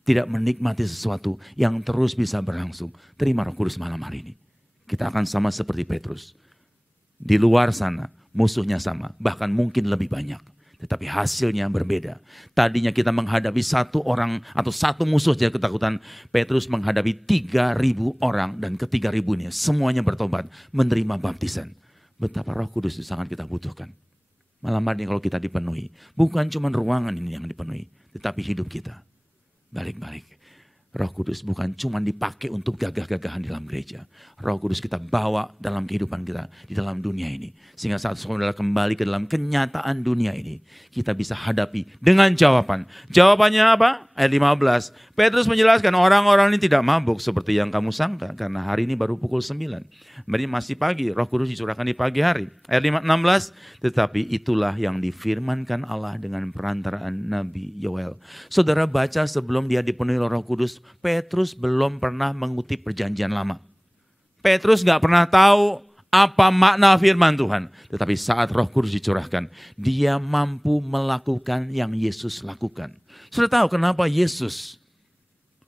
Tidak menikmati sesuatu yang terus bisa berlangsung. Terima Roh Kudus malam hari ini. Kita akan sama seperti Petrus. Di luar sana musuhnya sama, bahkan mungkin lebih banyak. Tetapi hasilnya berbeda. Tadinya kita menghadapi satu orang atau satu musuh saja ketakutan. Petrus menghadapi 3.000 orang dan ke-3.000 ini semuanya bertobat, menerima baptisan. Betapa Roh Kudus itu sangat kita butuhkan. Malam hari ini kalau kita dipenuhi, bukan cuma ruangan ini yang dipenuhi, tetapi hidup kita. Balik-balik. Roh Kudus bukan cuma dipakai untuk gagah-gagahan di dalam gereja. Roh Kudus kita bawa dalam kehidupan kita di dalam dunia ini. Sehingga saat saudara kembali ke dalam kenyataan dunia ini, kita bisa hadapi dengan jawaban. Jawabannya apa? Ayat 15. Petrus menjelaskan orang-orang ini tidak mabuk seperti yang kamu sangka. Karena hari ini baru pukul 9. Berarti masih pagi, Roh Kudus dicurahkan di pagi hari. Ayat 16. Tetapi itulah yang difirmankan Allah dengan perantaraan Nabi Yoel. Saudara baca sebelum dia dipenuhi Roh Kudus, Petrus belum pernah mengutip perjanjian lama. Petrus gak pernah tahu apa makna firman Tuhan. Tetapi saat Roh Kudus dicurahkan, dia mampu melakukan yang Yesus lakukan. Sudah tahu kenapa Yesus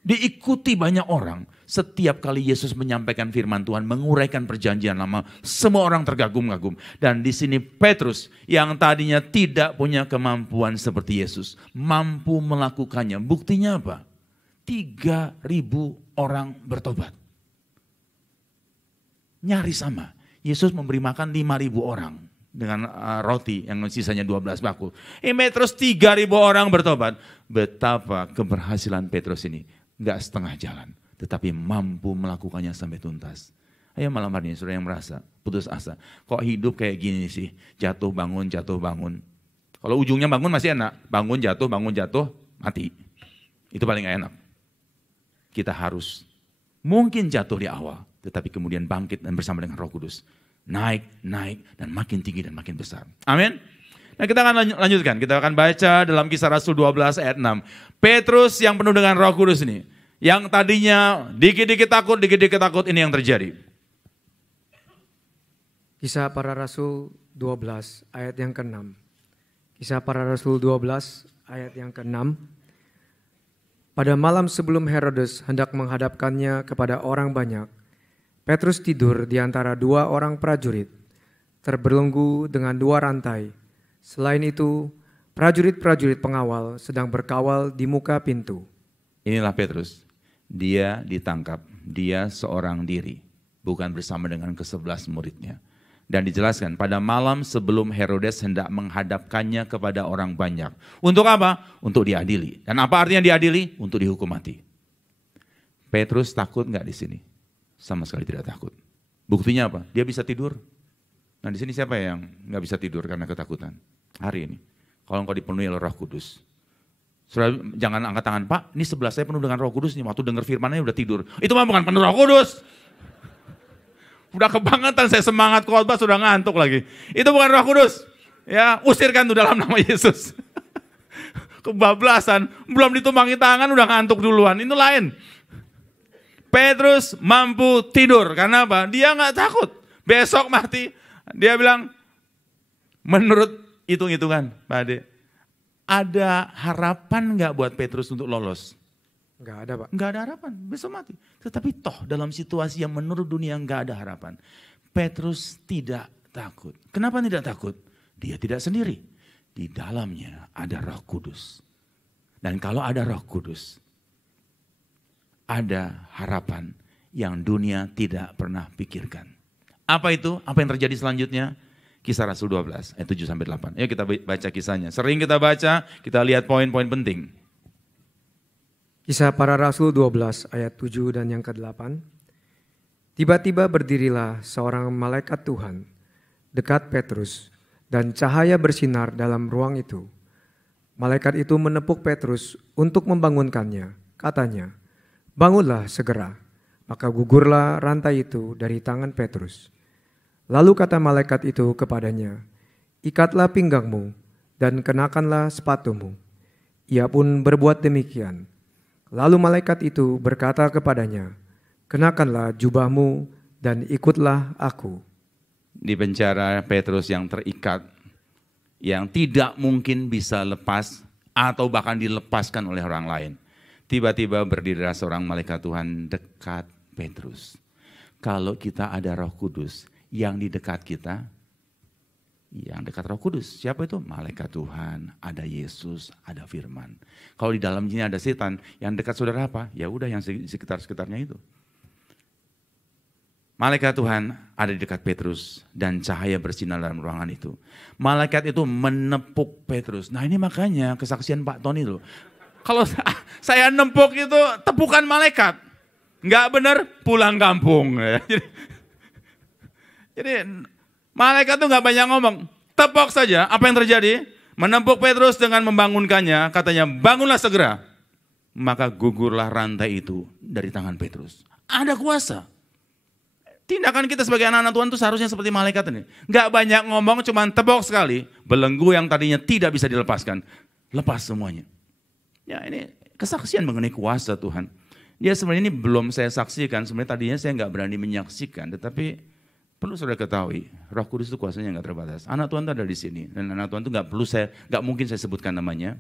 diikuti banyak orang. Setiap kali Yesus menyampaikan firman Tuhan, menguraikan perjanjian lama, semua orang tergagum-gagum. Dan di sini Petrus yang tadinya tidak punya kemampuan seperti Yesus, mampu melakukannya. Buktinya apa? 3.000 orang bertobat. Nyaris sama. Yesus memberi makan 5.000 orang dengan roti yang sisanya 12 bakul. Petrus 3.000 orang bertobat. Betapa keberhasilan Petrus ini. Enggak setengah jalan, tetapi mampu melakukannya sampai tuntas. Ayo malam hari ini saudara yang merasa putus asa. Kok hidup kayak gini sih? Jatuh bangun, jatuh bangun. Kalau ujungnya bangun masih enak. Bangun, jatuh, mati. Itu paling gak enak. Kita harus mungkin jatuh di awal, tetapi kemudian bangkit dan bersama dengan Roh Kudus. Naik, dan makin tinggi dan makin besar. Amin. Nah kita akan lanjutkan, kita akan baca dalam Kisah Rasul 12 ayat 6. Petrus yang penuh dengan Roh Kudus ini, yang tadinya dikit-dikit takut, ini yang terjadi. Kisah Para Rasul 12 ayat yang ke-6. Kisah Para Rasul 12 ayat yang ke-6. Pada malam sebelum Herodes hendak menghadapkannya kepada orang banyak, Petrus tidur di antara 2 orang prajurit. terbelenggu dengan 2 rantai. Selain itu, prajurit-prajurit pengawal sedang berkawal di muka pintu. Inilah Petrus, dia ditangkap, dia seorang diri, bukan bersama dengan ke-11 muridnya. Dan dijelaskan pada malam sebelum Herodes hendak menghadapkannya kepada orang banyak. Untuk apa? Untuk diadili. Dan apa artinya diadili? Untuk dihukum mati. Petrus takut nggak di sini? Sama sekali tidak takut. Buktinya apa? Dia bisa tidur. Nah di sini siapa yang nggak bisa tidur karena ketakutan? Hari ini. Kalau engkau dipenuhi oleh Roh Kudus. Saudara, jangan angkat tangan, Pak, ini sebelah saya penuh dengan Roh Kudus nih, waktu dengar firman-Nya udah tidur. Itu mah bukan penuh Roh Kudus. Udah kebangetan saya semangat khotbah sudah ngantuk lagi. Itu bukan Roh Kudus. Ya, usirkan tuh dalam nama Yesus. Kebablasan, belum ditumpangi tangan udah ngantuk duluan. Itu lain. Petrus mampu tidur karena apa? Dia nggak takut. Besok mati. Dia bilang, menurut hitung-hitungan, Pak Ade, ada harapan nggak buat Petrus untuk lolos? Nggak ada, Pak. Nggak ada harapan, besok mati. Tetapi toh dalam situasi yang menurut dunia nggak ada harapan, Petrus tidak takut. Kenapa tidak takut? Dia tidak sendiri. Di dalamnya ada Roh Kudus. Dan kalau ada Roh Kudus, ada harapan yang dunia tidak pernah pikirkan. Apa itu? Apa yang terjadi selanjutnya? Kisah Rasul 12 ayat 7-8. Yuk kita baca kisahnya. Sering kita baca, kita lihat poin-poin penting. Kisah Para Rasul 12 ayat 7 dan yang ke-8. Tiba-tiba berdirilah seorang malaikat Tuhan dekat Petrus dan cahaya bersinar dalam ruang itu. Malaikat itu menepuk Petrus untuk membangunkannya. Katanya, "Bangunlah segera." Maka gugurlah rantai itu dari tangan Petrus. Lalu kata malaikat itu kepadanya, "Ikatlah pinggangmu dan kenakanlah sepatumu." Ia pun berbuat demikian. Lalu malaikat itu berkata kepadanya, "Kenakanlah jubahmu dan ikutlah aku." Di penjara Petrus yang terikat, yang tidak mungkin bisa lepas atau bahkan dilepaskan oleh orang lain. Tiba-tiba berdirilah seorang malaikat Tuhan dekat Petrus. Kalau kita ada Roh Kudus yang di dekat kita, yang dekat Roh Kudus, siapa itu? Malaikat Tuhan, ada Yesus, ada firman. Kalau di dalam sini ada setan, yang dekat saudara apa? Ya udah yang sekitar-sekitarnya itu. Malaikat Tuhan ada di dekat Petrus dan cahaya bersinar dalam ruangan itu. Malaikat itu menepuk Petrus. Nah ini makanya kesaksian Pak Tony itu. Kalau saya nempuk itu tepukan malaikat. Nggak benar pulang kampung. Jadi malaikat itu nggak banyak ngomong. Tepuk saja. Apa yang terjadi? Menempuk Petrus dengan membangunkannya. Katanya bangunlah segera. Maka gugurlah rantai itu dari tangan Petrus. Ada kuasa. Tindakan kita sebagai anak-anak Tuhan itu seharusnya seperti malaikat ini. Nggak banyak ngomong, cuma tepuk sekali. Belenggu yang tadinya tidak bisa dilepaskan. Lepas semuanya. Ya ini kesaksian mengenai kuasa Tuhan. Ya sebenarnya ini belum saya saksikan. Sebenarnya tadinya saya nggak berani menyaksikan. Tetapi perlu saudara ketahui, Roh Kudus itu kuasanya nggak terbatas. Anak Tuhan itu ada di sini. Dan anak Tuhan itu nggak mungkin saya sebutkan namanya.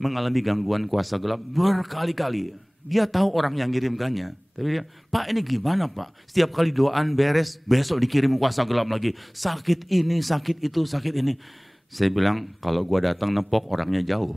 Mengalami gangguan kuasa gelap berkali-kali. Dia tahu orang yang ngirimkannya. Tapi dia, "Pak ini gimana Pak? Setiap kali doaan beres, besok dikirim kuasa gelap lagi. Sakit ini, sakit itu, sakit ini." Saya bilang, kalau gua datang nepok orangnya jauh.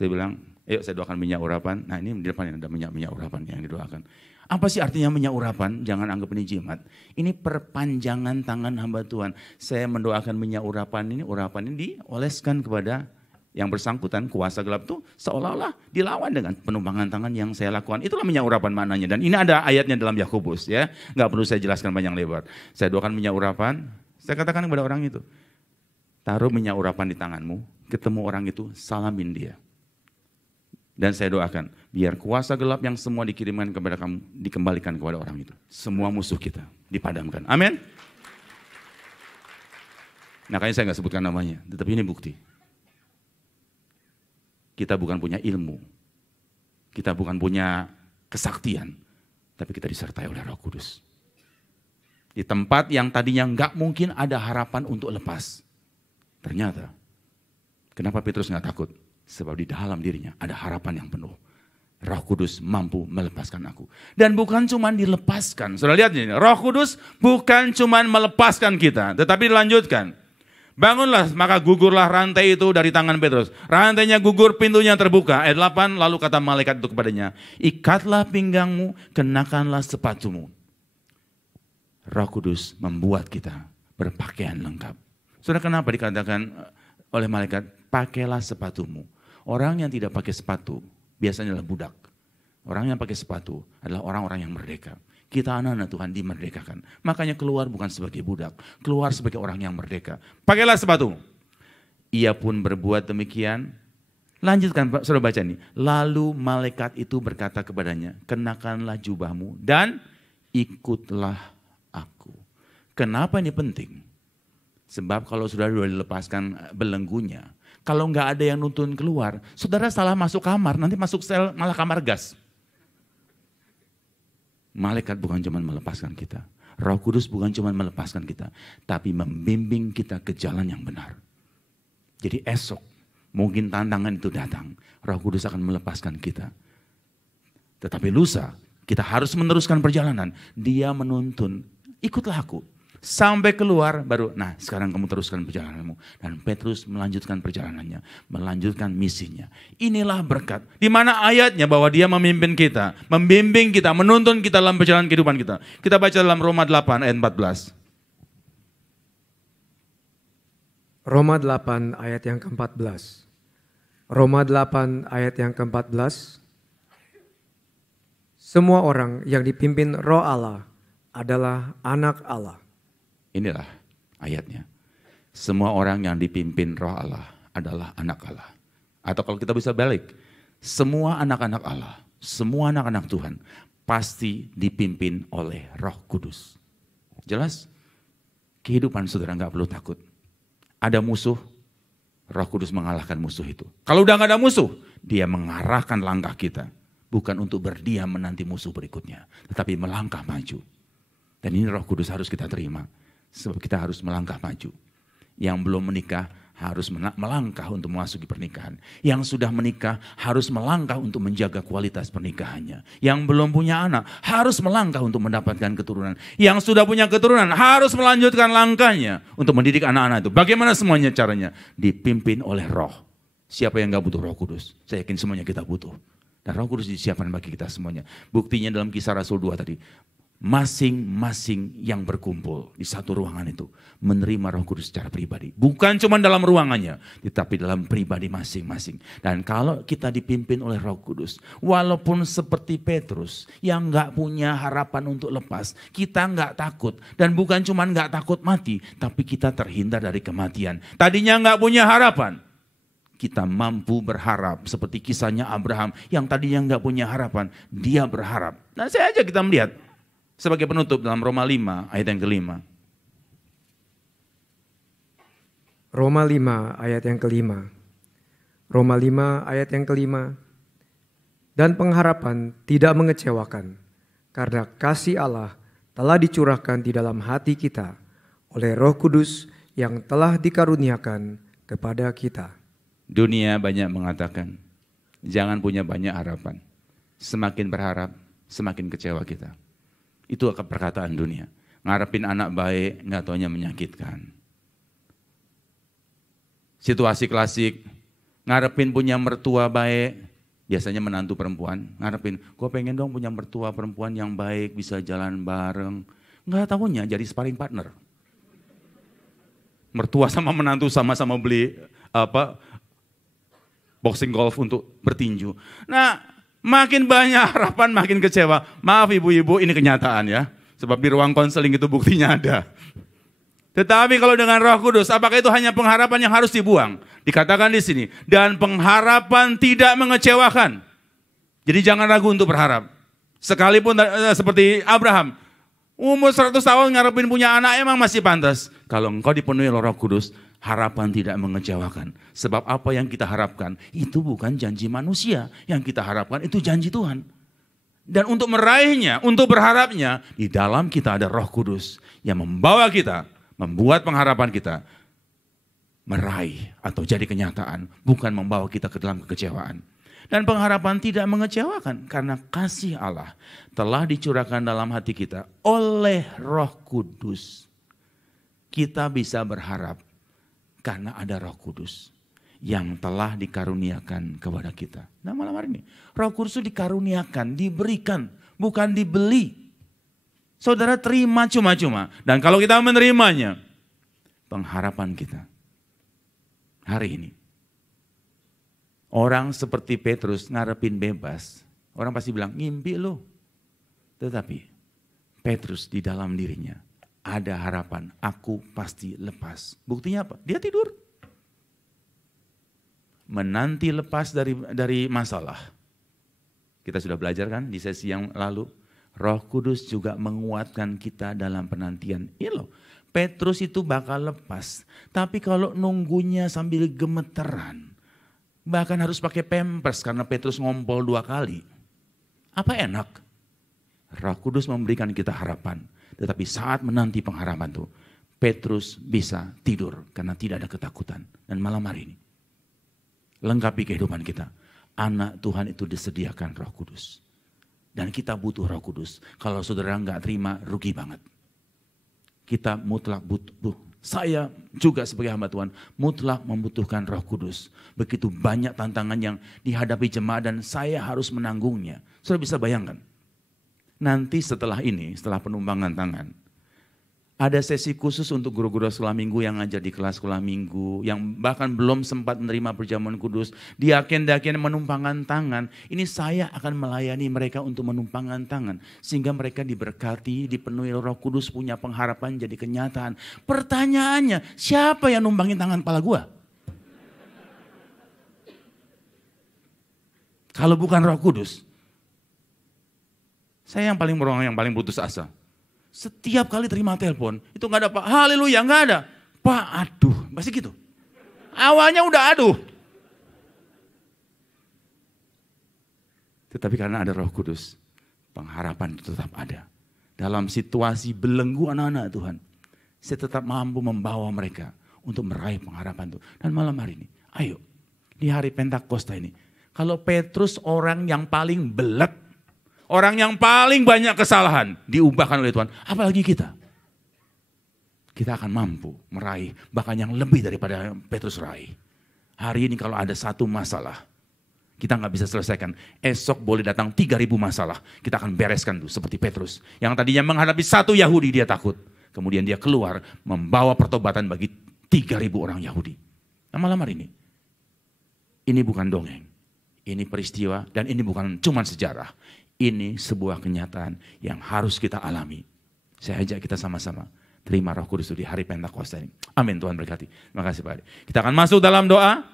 Saya bilang, "Yuk saya doakan minyak urapan." Nah ini di depan ada minyak urapan yang didoakan. Apa sih artinya minyak urapan? Jangan anggap ini jimat. Ini perpanjangan tangan hamba Tuhan. Saya mendoakan minyak urapan ini dioleskan kepada yang bersangkutan, kuasa gelap itu seolah-olah dilawan dengan penumpangan tangan yang saya lakukan. Itulah minyak urapan maknanya. Dan ini ada ayatnya dalam Yakobus ya. Nggak perlu saya jelaskan panjang lebar. Saya doakan minyak urapan, saya katakan kepada orang itu, taruh minyak urapan di tanganmu, ketemu orang itu, salamin dia. Dan saya doakan, biar kuasa gelap yang semua dikirimkan kepada kamu, dikembalikan kepada orang itu. Semua musuh kita dipadamkan. Amin. Nah kayaknya saya nggak sebutkan namanya, tetapi ini bukti. Kita bukan punya ilmu, kita bukan punya kesaktian, tapi kita disertai oleh Roh Kudus. Di tempat yang tadinya nggak mungkin ada harapan untuk lepas. Ternyata, kenapa Petrus nggak takut? Sebab di dalam dirinya ada harapan yang penuh. Roh Kudus mampu melepaskan aku. Dan bukan cuma dilepaskan. Sudah lihat ini, Roh Kudus bukan cuma melepaskan kita, tetapi dilanjutkan. Bangunlah, maka gugurlah rantai itu dari tangan Petrus. Rantainya gugur, pintunya terbuka. Ayat 8, lalu kata malaikat itu kepadanya, ikatlah pinggangmu, kenakanlah sepatumu. Roh Kudus membuat kita berpakaian lengkap. Sudah kenapa dikatakan oleh malaikat, pakailah sepatumu. Orang yang tidak pakai sepatu, biasanya adalah budak. Orang yang pakai sepatu adalah orang-orang yang merdeka. Kita anak-anak Tuhan dimerdekakan. Makanya keluar bukan sebagai budak. Keluar sebagai orang yang merdeka. Pakailah sepatu. Ia pun berbuat demikian. Lanjutkan, sudah baca nih. Lalu malaikat itu berkata kepadanya, kenakanlah jubahmu dan ikutlah aku. Kenapa ini penting? Sebab kalau sudah dilepaskan belenggunya, kalau nggak ada yang nuntun keluar, saudara salah masuk kamar, nanti masuk sel malah kamar gas. Malaikat bukan cuma melepaskan kita. Roh Kudus bukan cuma melepaskan kita. Tapi membimbing kita ke jalan yang benar. Jadi esok mungkin tantangan itu datang. Roh Kudus akan melepaskan kita. Tetapi lusa kita harus meneruskan perjalanan. Dia menuntun, ikutlah aku. Sampai keluar baru, nah sekarang kamu teruskan perjalananmu. Dan Petrus melanjutkan perjalanannya, melanjutkan misinya. Inilah berkat. Di mana ayatnya bahwa dia memimpin kita, membimbing kita, menuntun kita dalam perjalanan kehidupan kita. Kita baca dalam Roma 8 ayat 14. Roma 8 ayat yang ke-14. Roma 8 ayat yang ke-14. Semua orang yang dipimpin Roh Allah adalah anak Allah. Inilah ayatnya. Semua orang yang dipimpin Roh Allah adalah anak Allah. Atau kalau kita bisa balik, semua anak-anak Allah, semua anak-anak Tuhan pasti dipimpin oleh Roh Kudus. Jelas? Kehidupan saudara nggak perlu takut. Ada musuh, Roh Kudus mengalahkan musuh itu. Kalau udah nggak ada musuh, dia mengarahkan langkah kita. Bukan untuk berdiam menanti musuh berikutnya, tetapi melangkah maju. Dan ini Roh Kudus harus kita terima. Sebab kita harus melangkah maju. Yang belum menikah harus melangkah untuk memasuki pernikahan. Yang sudah menikah harus melangkah untuk menjaga kualitas pernikahannya. Yang belum punya anak harus melangkah untuk mendapatkan keturunan. Yang sudah punya keturunan harus melanjutkan langkahnya untuk mendidik anak-anak itu. Bagaimana semuanya caranya? Dipimpin oleh Roh. Siapa yang gak butuh Roh Kudus? Saya yakin semuanya kita butuh. Dan Roh Kudus disiapkan bagi kita semuanya. Buktinya dalam Kisah Rasul 2 tadi. Masing-masing yang berkumpul di satu ruangan itu menerima Roh Kudus secara pribadi. Bukan cuma dalam ruangannya, tetapi dalam pribadi masing-masing. Dan kalau kita dipimpin oleh Roh Kudus, walaupun seperti Petrus yang gak punya harapan untuk lepas, kita gak takut. Dan bukan cuma gak takut mati, tapi kita terhindar dari kematian. Tadinya gak punya harapan, kita mampu berharap seperti kisahnya Abraham yang tadinya gak punya harapan, dia berharap. Nah saya ajak kita melihat. Sebagai penutup dalam Roma 5 ayat yang ke-5. Roma 5 ayat yang ke-5. Roma 5 ayat yang ke-5. Dan pengharapan tidak mengecewakan, karena kasih Allah telah dicurahkan di dalam hati kita oleh Roh Kudus yang telah dikaruniakan kepada kita. Dunia banyak mengatakan, jangan punya banyak harapan. Semakin berharap, semakin kecewa kita. Itu perkataan dunia. Ngarepin anak baik, nggak taunya menyakitkan. Situasi klasik, ngarepin punya mertua baik, biasanya menantu perempuan. Ngarepin, gue pengen dong punya mertua perempuan yang baik, bisa jalan bareng. Nggak taunya jadi sparring partner. Mertua sama menantu sama-sama beli boxing golf untuk bertinju. Nah, makin banyak harapan, makin kecewa. Maaf ibu-ibu, ini kenyataan ya. Sebab di ruang konseling itu buktinya ada. Tetapi kalau dengan Roh Kudus, apakah itu hanya pengharapan yang harus dibuang? Dikatakan di sini, dan pengharapan tidak mengecewakan. Jadi jangan ragu untuk berharap. Sekalipun seperti Abraham, umur 100 tahun ngarepin punya anak emang masih pantas. Kalau engkau dipenuhi oleh Roh Kudus, harapan tidak mengecewakan. Sebab apa yang kita harapkan itu bukan janji manusia. Yang kita harapkan itu janji Tuhan. Dan untuk meraihnya, untuk berharapnya, di dalam kita ada Roh Kudus yang membawa kita, membuat pengharapan kita meraih atau jadi kenyataan. Bukan membawa kita ke dalam kekecewaan. Dan pengharapan tidak mengecewakan karena kasih Allah telah dicurahkan dalam hati kita oleh Roh Kudus. Kita bisa berharap karena ada Roh Kudus yang telah dikaruniakan kepada kita. Nah malam hari ini Roh Kudus itu dikaruniakan, diberikan, bukan dibeli. Saudara terima cuma-cuma. Dan kalau kita menerimanya, pengharapan kita hari ini. Orang seperti Petrus ngarepin bebas. Orang pasti bilang, ngimpi lo. Tetapi Petrus di dalam dirinya ada harapan, aku pasti lepas. Buktinya apa? Dia tidur. Menanti lepas dari masalah. Kita sudah belajar kan di sesi yang lalu. Roh Kudus juga menguatkan kita dalam penantian. Ini loh, Petrus itu bakal lepas. Tapi kalau nunggunya sambil gemeteran, bahkan harus pakai pampers karena Petrus ngompol 2 kali. Apa enak? Roh Kudus memberikan kita harapan. Tetapi saat menanti pengharapan itu, Petrus bisa tidur karena tidak ada ketakutan. Dan malam hari ini, lengkapi kehidupan kita. Anak Tuhan itu disediakan Roh Kudus. Dan kita butuh Roh Kudus. Kalau saudara nggak terima, rugi banget. Kita mutlak butuh. Saya juga sebagai hamba Tuhan mutlak membutuhkan Roh Kudus. Begitu banyak tantangan yang dihadapi jemaat dan saya harus menanggungnya. Saudara bisa bayangkan. Nanti setelah ini, setelah penumpangan tangan, ada sesi khusus untuk guru-guru sekolah minggu yang ngajar di kelas sekolah minggu, yang bahkan belum sempat menerima perjamuan kudus, diaken-diaken menumpangkan tangan. Ini saya akan melayani mereka untuk menumpangkan tangan. Sehingga mereka diberkati, dipenuhi Roh Kudus, punya pengharapan jadi kenyataan. Pertanyaannya, siapa yang numpangin tangan kepala gua? Kalau bukan Roh Kudus. Saya yang paling putus asa. Setiap kali terima telepon, itu gak ada Pak, haleluya, gak ada. Pak, aduh, pasti gitu. Awalnya udah aduh. Tetapi karena ada Roh Kudus, pengharapan itu tetap ada. Dalam situasi belenggu anak-anak Tuhan, saya tetap mampu membawa mereka untuk meraih pengharapan itu. Dan malam hari ini, ayo, di hari Pentakosta ini, kalau Petrus orang yang paling belet, orang yang paling banyak kesalahan diubahkan oleh Tuhan. Apalagi kita. Kita akan mampu meraih bahkan yang lebih daripada Petrus raih. Hari ini kalau ada satu masalah, kita nggak bisa selesaikan. Esok boleh datang 3.000 masalah. Kita akan bereskan tuh seperti Petrus. Yang tadinya menghadapi 1 Yahudi dia takut. Kemudian dia keluar membawa pertobatan bagi 3.000 orang Yahudi. Nah malam hari ini bukan dongeng. Ini peristiwa dan ini bukan cuma sejarah. Ini sebuah kenyataan yang harus kita alami. Saya ajak kita sama-sama terima Roh Kudus di hari Pentakosta ini. Amin, Tuhan berkati. Terima kasih Pak. Kita akan masuk dalam doa.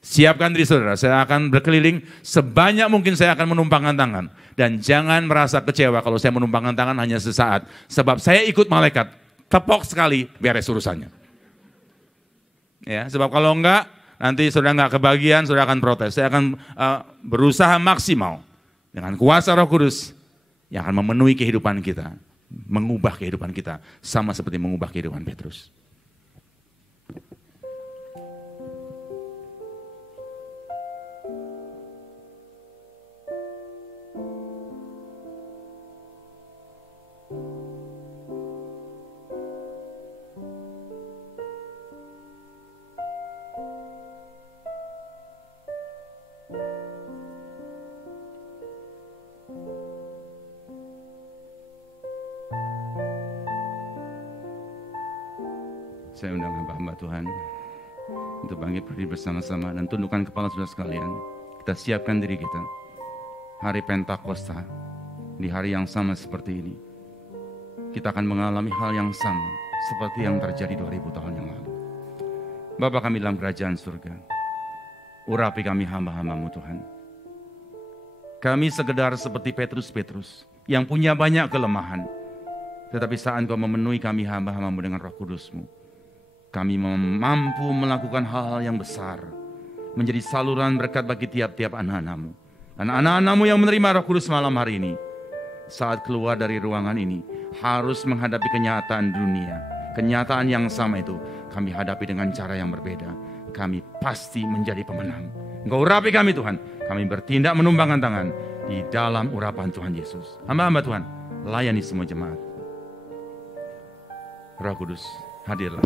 Siapkan diri saudara. Saya akan berkeliling sebanyak mungkin saya akan menumpangkan tangan. Dan jangan merasa kecewa kalau saya menumpangkan tangan hanya sesaat. Sebab saya ikut malaikat. Tepok sekali beres urusannya. Ya, sebab kalau enggak nanti saudara enggak kebagian, saudara akan protes. Saya akan berusaha maksimal. Dengan kuasa Roh Kudus yang akan memenuhi kehidupan kita. Mengubah kehidupan kita. Sama seperti mengubah kehidupan Petrus. Saya undang hamba-hamba Tuhan untuk bangkit berdiri bersama-sama dan tundukkan kepala saudara sekalian. Kita siapkan diri kita. Hari Pentakosta, di hari yang sama seperti ini, kita akan mengalami hal yang sama seperti yang terjadi 2000 tahun yang lalu. Bapa kami dalam kerajaan surga, urapi kami hamba-hamba-Mu Tuhan. Kami sekedar seperti Petrus yang punya banyak kelemahan. Tetapi saat Engkau memenuhi kami hamba-hamba-Mu dengan Roh Kudus-Mu, kami mampu melakukan hal-hal yang besar. Menjadi saluran berkat bagi tiap-tiap anak-anak-Mu. Dan anak-anak-Mu yang menerima Roh Kudus malam hari ini, saat keluar dari ruangan ini, harus menghadapi kenyataan dunia. Kenyataan yang sama itu, kami hadapi dengan cara yang berbeda. Kami pasti menjadi pemenang. Engkau urapi kami Tuhan. Kami bertindak menumpangkan tangan di dalam urapan Tuhan Yesus. Hamba-hamba Tuhan, layani semua jemaat. Roh Kudus, hadirlah.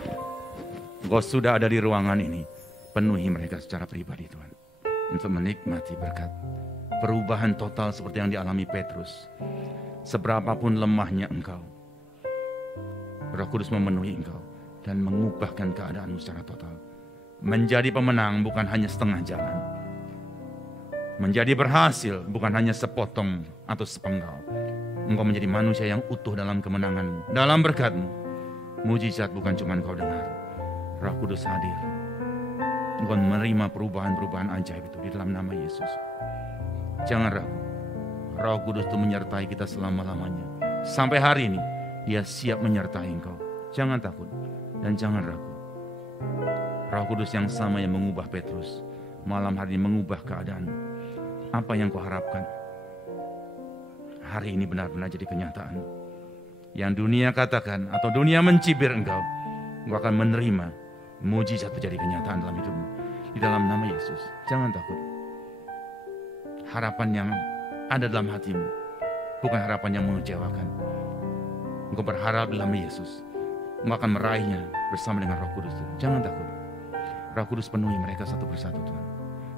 Engkau sudah ada di ruangan ini. Penuhi mereka secara pribadi Tuhan. Untuk menikmati berkat. Perubahan total seperti yang dialami Petrus. Seberapapun lemahnya engkau, Roh Kudus memenuhi engkau dan mengubahkan keadaanmu secara total. Menjadi pemenang bukan hanya setengah jalan. Menjadi berhasil bukan hanya sepotong atau sepenggal. Engkau menjadi manusia yang utuh dalam kemenanganmu, dalam berkatmu. Mujizat bukan cuma engkau dengar. Roh Kudus hadir. Engkau menerima perubahan-perubahan ajaib itu di dalam nama Yesus. Jangan ragu. Roh Kudus itu menyertai kita selama-lamanya. Sampai hari ini, Dia siap menyertai engkau. Jangan takut dan jangan ragu. Roh Kudus yang sama yang mengubah Petrus, malam hari ini mengubah keadaanmu. Apa yang kau harapkan? Hari ini benar-benar jadi kenyataan. Yang dunia katakan atau dunia mencibir engkau akan menerima mujizat menjadi kenyataan dalam hidupmu. Di dalam nama Yesus, jangan takut. Harapan yang ada dalam hatimu bukan harapan yang mengecewakan. Engkau berharap dalam Yesus, engkau akan meraihnya bersama dengan Roh Kudus. Jangan takut. Roh Kudus penuhi mereka satu persatu Tuhan.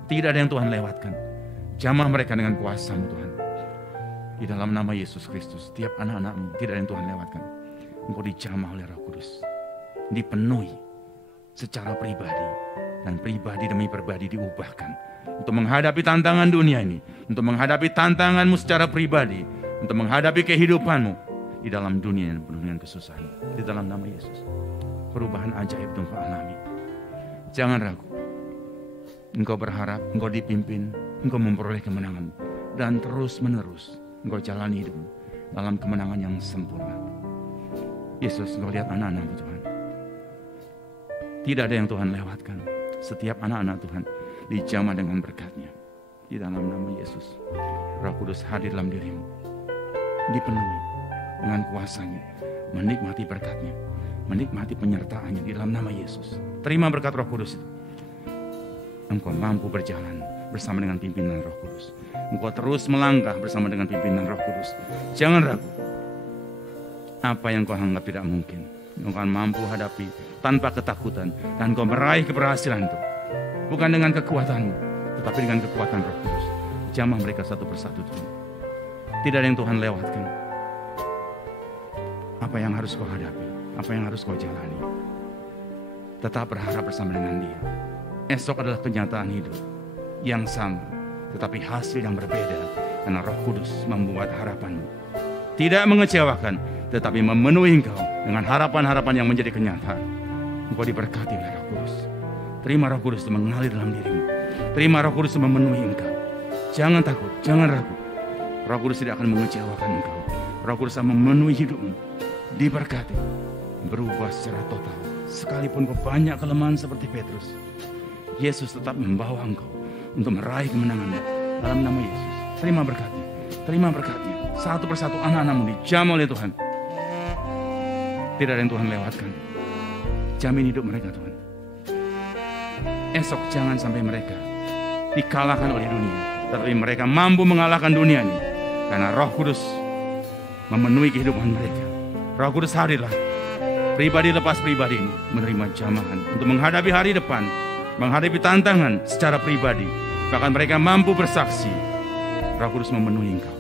Tidak ada yang Tuhan lewatkan. Jamah mereka dengan kuasa-Mu Tuhan. Di dalam nama Yesus Kristus, setiap anak-anak-Mu tidak ada yang Tuhan lewatkan. Engkau dijamah oleh Roh Kudus. Dipenuhi secara pribadi. Dan pribadi demi pribadi diubahkan. Untuk menghadapi tantangan dunia ini. Untuk menghadapi tantanganmu secara pribadi. Untuk menghadapi kehidupanmu. Di dalam dunia yang penuh dengan kesusahan. Di dalam nama Yesus. Perubahan ajaib itu engkau alami. Jangan ragu. Engkau berharap, engkau dipimpin. Engkau memperoleh kemenangan. Dan terus menerus engkau jalani hidupmu. Dalam kemenangan yang sempurna. Yesus, engkau lihat anak-anak-Mu Tuhan. Tidak ada yang Tuhan lewatkan. Setiap anak-anak Tuhan dijamah dengan berkat-Nya. Di dalam nama Yesus. Roh Kudus hadir dalam dirimu. Dipenuhi dengan kuasa-Nya. Menikmati berkat-Nya. Menikmati penyertaan-Nya di dalam nama Yesus. Terima berkat Roh Kudus itu. Engkau mampu berjalan bersama dengan pimpinan Roh Kudus. Engkau terus melangkah bersama dengan pimpinan Roh Kudus. Jangan ragu. Apa yang kau anggap tidak mungkin, engkau akan mampu hadapi tanpa ketakutan. Dan engkau meraih keberhasilan itu. Bukan dengan kekuatanmu, tetapi dengan kekuatan Roh Kudus. Jamah mereka satu persatu Tuhan. Tidak ada yang Tuhan lewatkan. Apa yang harus kau hadapi, apa yang harus kau jalani. Tetap berharap bersama dengan Dia. Esok adalah kenyataan hidup yang sama, tetapi hasil yang berbeda. Karena Roh Kudus membuat harapanmu tidak mengecewakan, tetapi memenuhi engkau dengan harapan-harapan yang menjadi kenyataan. Engkau diberkati oleh Roh Kudus. Terima Roh Kudus itu mengalir dalam dirimu. Terima Roh Kudus itu memenuhi engkau. Jangan takut, jangan ragu. Roh Kudus tidak akan mengecewakan engkau. Roh Kudus akan memenuhi hidupmu. Diberkati, berubah secara total. Sekalipun kau banyak kelemahan seperti Petrus, Yesus tetap membawa engkau untuk meraih kemenangan dalam nama Yesus. Terima berkatnya, terima berkatnya. Satu persatu anak-anakmu dijamah oleh Tuhan. Tidak ada yang Tuhan lewatkan. Jamin hidup mereka Tuhan. Esok jangan sampai mereka dikalahkan oleh dunia, tetapi mereka mampu mengalahkan dunia ini. Karena Roh Kudus memenuhi kehidupan mereka. Roh Kudus hadirlah. Pribadi lepas pribadi ini menerima jamahan untuk menghadapi hari depan, menghadapi tantangan secara pribadi. Bahkan mereka mampu bersaksi. Roh Kudus memenuhi engkau,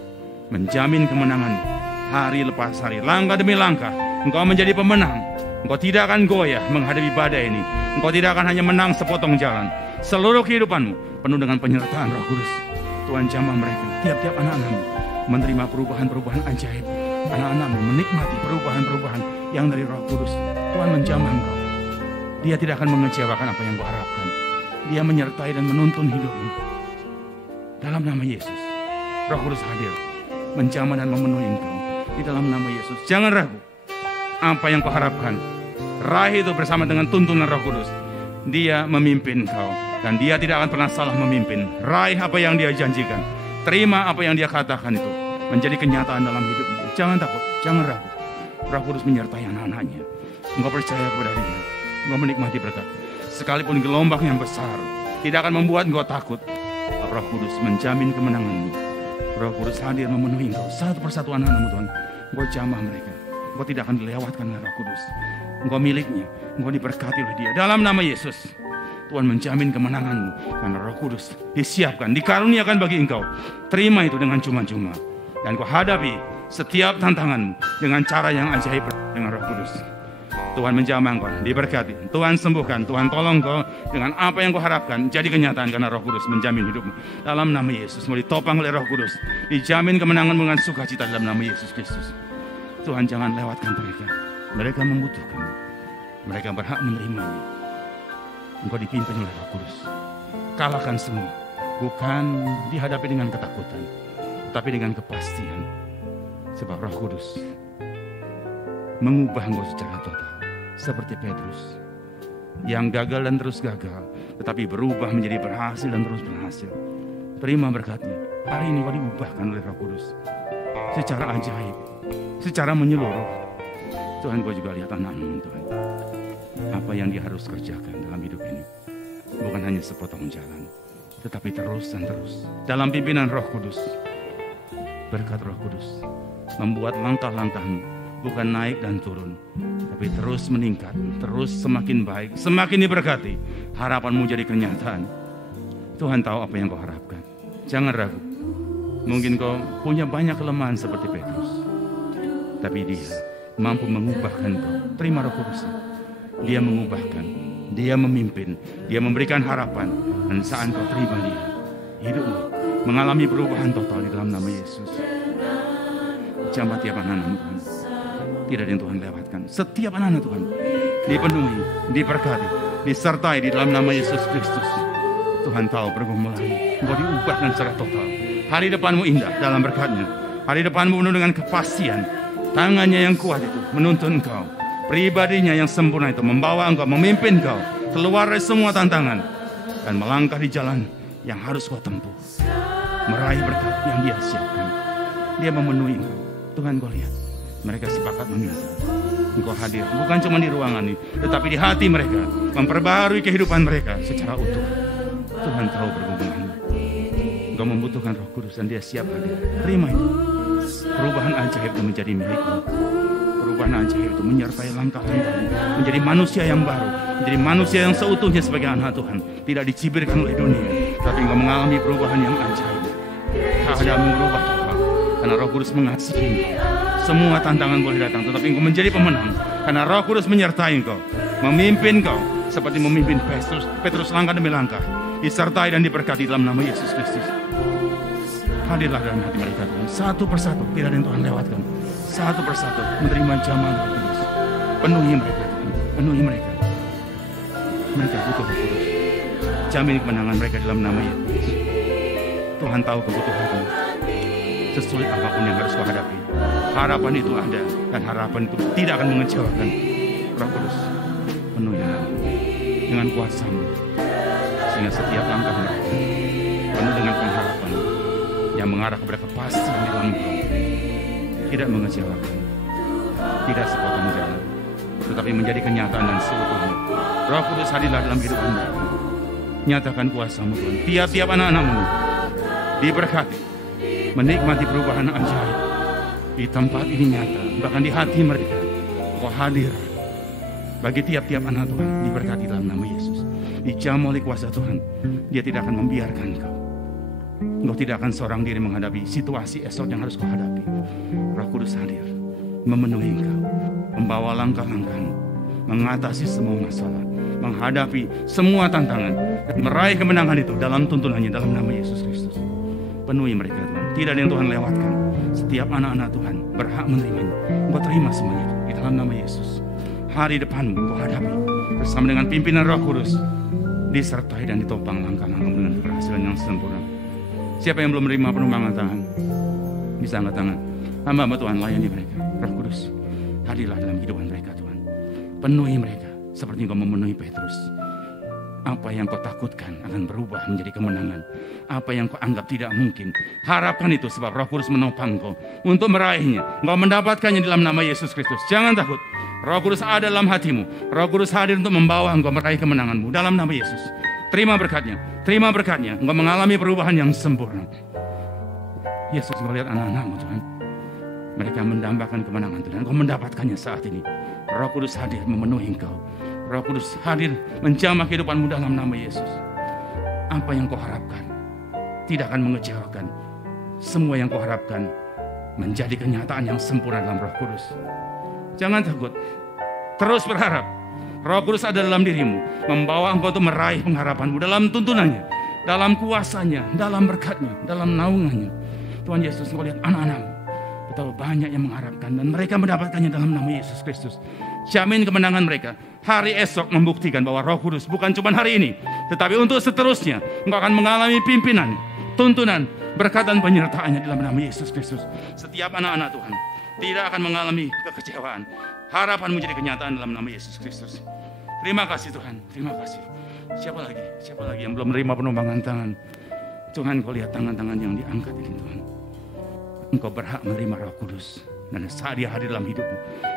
menjamin kemenangan hari lepas hari, langkah demi langkah. Engkau menjadi pemenang. Engkau tidak akan goyah menghadapi badai ini. Engkau tidak akan hanya menang sepotong jalan. Seluruh kehidupanmu penuh dengan penyertaan Roh Kudus. Tuhan jamah mereka, tiap-tiap anak-anakmu menerima perubahan-perubahan ajaib. Anak-anakmu menikmati perubahan-perubahan yang dari Roh Kudus. Tuhan menjamah engkau. Dia tidak akan mengecewakan apa yang kau harapkan. Dia menyertai dan menuntun hidupmu. Dalam nama Yesus, Roh Kudus hadir, menjamah dan memenuhi engkau. Di dalam nama Yesus, jangan ragu. Apa yang kau harapkan, raih itu bersama dengan tuntunan Roh Kudus. Dia memimpin kau, dan Dia tidak akan pernah salah memimpin. Raih apa yang Dia janjikan. Terima apa yang Dia katakan itu menjadi kenyataan dalam hidupmu. Jangan takut, jangan ragu. Roh Kudus menyertai anak-anaknya. Engkau percaya kepada Dia, engkau menikmati berkat. Sekalipun gelombang yang besar tidak akan membuat engkau takut. Roh Kudus menjamin kemenanganmu. Roh Kudus hadir memenuhi engkau. Satu persatu anak-anakmu Tuhan, engkau jamah mereka. Engkau tidak akan dilewatkan oleh Roh Kudus. Engkau miliknya, engkau diberkati oleh Dia. Dalam nama Yesus, Tuhan menjamin kemenanganmu karena Roh Kudus disiapkan, dikaruniakan bagi engkau. Terima itu dengan cuma-cuma. Dan kau hadapi setiap tantanganmu dengan cara yang ajaib dengan Roh Kudus. Tuhan menjamah engkau, diberkati. Tuhan sembuhkan, Tuhan tolong kau dengan apa yang kau harapkan jadi kenyataan karena Roh Kudus menjamin hidupmu. Dalam nama Yesus, mau ditopang oleh Roh Kudus, dijamin kemenanganmu dengan sukacita dalam nama Yesus Kristus. Tuhan jangan lewatkan mereka. Mereka membutuhkan. Mereka berhak menerimanya. Engkau dipimpin oleh Roh Kudus. Kalahkan semua. Bukan dihadapi dengan ketakutan, tapi dengan kepastian. Sebab Roh Kudus mengubah engkau secara total. Seperti Petrus yang gagal dan terus gagal, tetapi berubah menjadi berhasil dan terus berhasil. Terima berkatnya. Hari ini kau diubahkan oleh Roh Kudus secara ajaib, secara menyeluruh. Tuhan, kau juga lihat anak-Mu Tuhan, apa yang dia harus kerjakan dalam hidup ini. Bukan hanya sepotong jalan, tetapi terus dan terus dalam pimpinan Roh Kudus. Berkat Roh Kudus membuat langkah-langkahmu bukan naik dan turun, tapi terus meningkat, terus semakin baik, semakin diberkati. Harapanmu jadi kenyataan. Tuhan tahu apa yang kau harapkan. Jangan ragu. Mungkin kau punya banyak kelemahan seperti Petrus, tapi Dia mampu mengubahkan kau. Terima Roh Kudus. Dia mengubahkan, Dia memimpin, Dia memberikan harapan. Dan saat kau terima Dia, hidupmu mengalami perubahan total di dalam nama Yesus. Jamah tiap anak-anak Tuhan. Tidak ada yang Tuhan lewatkan. Setiap anak-anak Tuhan dipenuhi, diberkati, disertai di dalam nama Yesus Kristus. Tuhan tahu pergumulanmu, engkau diubahkan secara total. Hari depanmu indah dalam berkat-Nya. Hari depanmu penuh dengan kepastian. Tangannya yang kuat itu menuntun engkau. Pribadinya yang sempurna itu membawa engkau, memimpin engkau keluar dari semua tantangan dan melangkah di jalan yang harus kau tempuh. Meraih berkat yang Dia siapkan. Dia memenuhi engkau. Tuhan, kau lihat. Mereka sepakat meminta engkau hadir, bukan cuma di ruangan ini, tetapi di hati mereka, memperbarui kehidupan mereka secara utuh. Tuhan tahu pergumulanmu. Engkau membutuhkan Roh Kudus dan Dia siap hadir. Terima itu. Perubahan ajaib itu menjadi milikmu. Perubahan ajaib itu menyertai langkah-langkahmu, menjadi manusia yang baru, menjadi manusia yang seutuhnya sebagai anak Tuhan. Tidak dicibirkan oleh dunia, tapi engkau mengalami perubahan yang ajaib. Keadaanmu berubah total karena Roh Kudus mengasihi engkau. Semua tantangan boleh datang, tetapi engkau menjadi pemenang karena Roh Kudus menyertai engkau, memimpin engkau seperti memimpin Petrus langkah demi langkah, disertai dan diberkati dalam nama Yesus Kristus. Hadirlah dalam hati mereka Tuhan, satu persatu, tidak ada yang Tuhan lewatkan. Satu persatu menerima jamaah Roh Kudus. Penuhi mereka Tuhan, penuhi mereka. Mereka butuh Roh Kudus. Jamin kemenangan mereka dalam nama Yesus. Tuhan tahu kebutuhanmu. Sesulit apapun yang harus kau hadapi, harapan itu ada, dan harapan itu tidak akan mengecewakan. Roh Kudus, penuhi anakmu dengan kuasa-Mu, sehingga setiap langkah mereka penuh dengan pengharapan yang mengarah kepada kepastian di dalam Engkau. Tidak mengecewakan, tidak sepotong jalan, tetapi menjadi kenyataan dan seutuhnya. Roh Kudus hadirlah dalam kehidupan mereka. Nyatakan kuasa-Mu Tuhan. Tiap-tiap anak-anak-Mu diberkati, menikmati perubahan ajaib di tempat ini nyata, bahkan di hati mereka. Kau hadir bagi tiap-tiap anak Tuhan, diberkati dalam nama Yesus. Dijamah oleh kuasa Tuhan. Dia tidak akan membiarkan kau. Engkau tidak akan seorang diri menghadapi situasi esok yang harus kau hadapi. Roh Kudus hadir, memenuhi engkau, membawa langkah-langkahmu, mengatasi semua masalah, menghadapi semua tantangan, meraih kemenangan itu dalam tuntunannya, dalam nama Yesus Kristus. Penuhi mereka Tuhan, tidak ada yang Tuhan lewatkan. Setiap anak-anak Tuhan berhak menerimanya. Engkau terima semuanya itu di dalam nama Yesus. Hari depanmu engkau hadapi bersama dengan pimpinan Roh Kudus, disertai dan ditopang langkah-langkah dengan keberhasilan yang sempurna. Siapa yang belum menerima penumpangan tangan, bisa angkat tangan. Hamba-hamba Tuhan, layani mereka. Roh Kudus, hadirlah dalam kehidupan mereka Tuhan. Penuhi mereka seperti Engkau memenuhi Petrus. Apa yang kau takutkan akan berubah menjadi kemenangan. Apa yang kau anggap tidak mungkin, harapkan itu, sebab Roh Kudus menopang kau untuk meraihnya. Engkau mendapatkannya dalam nama Yesus Kristus. Jangan takut. Roh Kudus ada dalam hatimu. Roh Kudus hadir untuk membawa engkau meraih kemenanganmu dalam nama Yesus. Terima berkatnya, terima berkatnya. Engkau mengalami perubahan yang sempurna. Yesus, Engkau lihat anak-anak-Mu Tuhan. Mereka mendambakan kemenangan Tuhan. Engkau mendapatkannya saat ini. Roh Kudus hadir memenuhi Engkau. Roh Kudus hadir menjamah kehidupanmu dalam nama Yesus. Apa yang kau harapkan tidak akan mengecewakan. Semua yang kau harapkan menjadi kenyataan yang sempurna dalam Roh Kudus. Jangan takut. Terus berharap. Roh Kudus ada dalam dirimu, membawa engkau untuk meraih pengharapanmu dalam tuntunannya, dalam kuasanya, dalam berkatnya, dalam naungannya. Tuhan Yesus, engkau lihat anak-anakmu, betapa banyak yang mengharapkan dan mereka mendapatkannya dalam nama Yesus Kristus. Jamin kemenangan mereka. Hari esok membuktikan bahwa Roh Kudus bukan cuma hari ini, tetapi untuk seterusnya engkau akan mengalami pimpinan, tuntunan, berkat dan penyertaannya dalam nama Yesus Kristus. Setiap anak-anak Tuhan tidak akan mengalami kekecewaan. Harapan menjadi kenyataan dalam nama Yesus Kristus. Terima kasih Tuhan, terima kasih. Siapa lagi? Siapa lagi yang belum menerima penumpangan tangan? Tuhan, kau lihat tangan-tangan yang diangkat ini Tuhan. Engkau berhak menerima Roh Kudus. Dan saat dia hadir dalam hidupmu,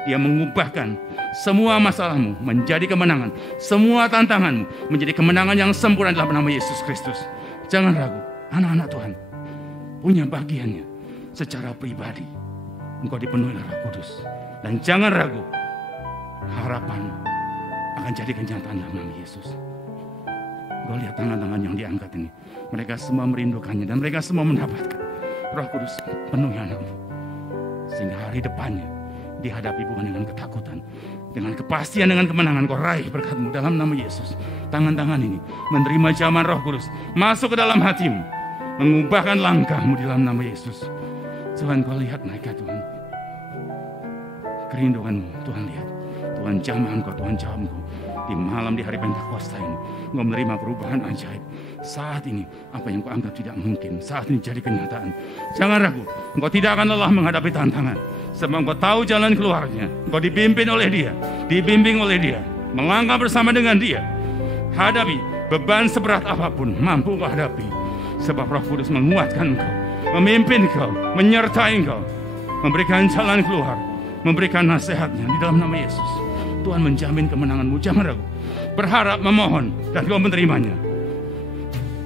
dia mengubahkan semua masalahmu menjadi kemenangan. Semua tantanganmu menjadi kemenangan yang sempurna dalam nama Yesus Kristus. Jangan ragu, anak-anak Tuhan punya bagiannya secara pribadi. Engkau dipenuhi oleh Roh Kudus. Dan jangan ragu, harapan akan jadi kenyataan dalam nama Yesus. Kau lihat tangan-tangan yang diangkat ini. Mereka semua merindukannya dan mereka semua mendapatkan. Roh Kudus penuhi anakmu. Sehingga hari depannya dihadapi bukan dengan ketakutan, dengan kepastian, dengan kemenangan. Kau raih berkatmu dalam nama Yesus. Tangan-tangan ini menerima jaman Roh Kudus masuk ke dalam hatimu, mengubahkan langkahmu di dalam nama Yesus. Tuhan, kau lihat mereka Tuhan. Kerinduanmu Tuhan lihat. Tuhan jamah engkau, Tuhan jawab engkau. Di malam di hari Pentakosta ini engkau menerima perubahan ajaib. Saat ini apa yang kau anggap tidak mungkin, saat ini jadi kenyataan. Jangan ragu, engkau tidak akan lelah menghadapi tantangan. Sebab engkau tahu jalan keluarnya. Engkau dipimpin oleh dia, dibimbing oleh dia, melangkah bersama dengan dia. Hadapi beban seberat apapun, mampu engkau hadapi. Sebab Roh Kudus menguatkan engkau, memimpin engkau, menyertai engkau, memberikan jalan keluar, memberikan nasihatnya di dalam nama Yesus. Tuhan menjamin kemenanganmu, jangan ragu. Berharap, memohon, dan kau menerimanya.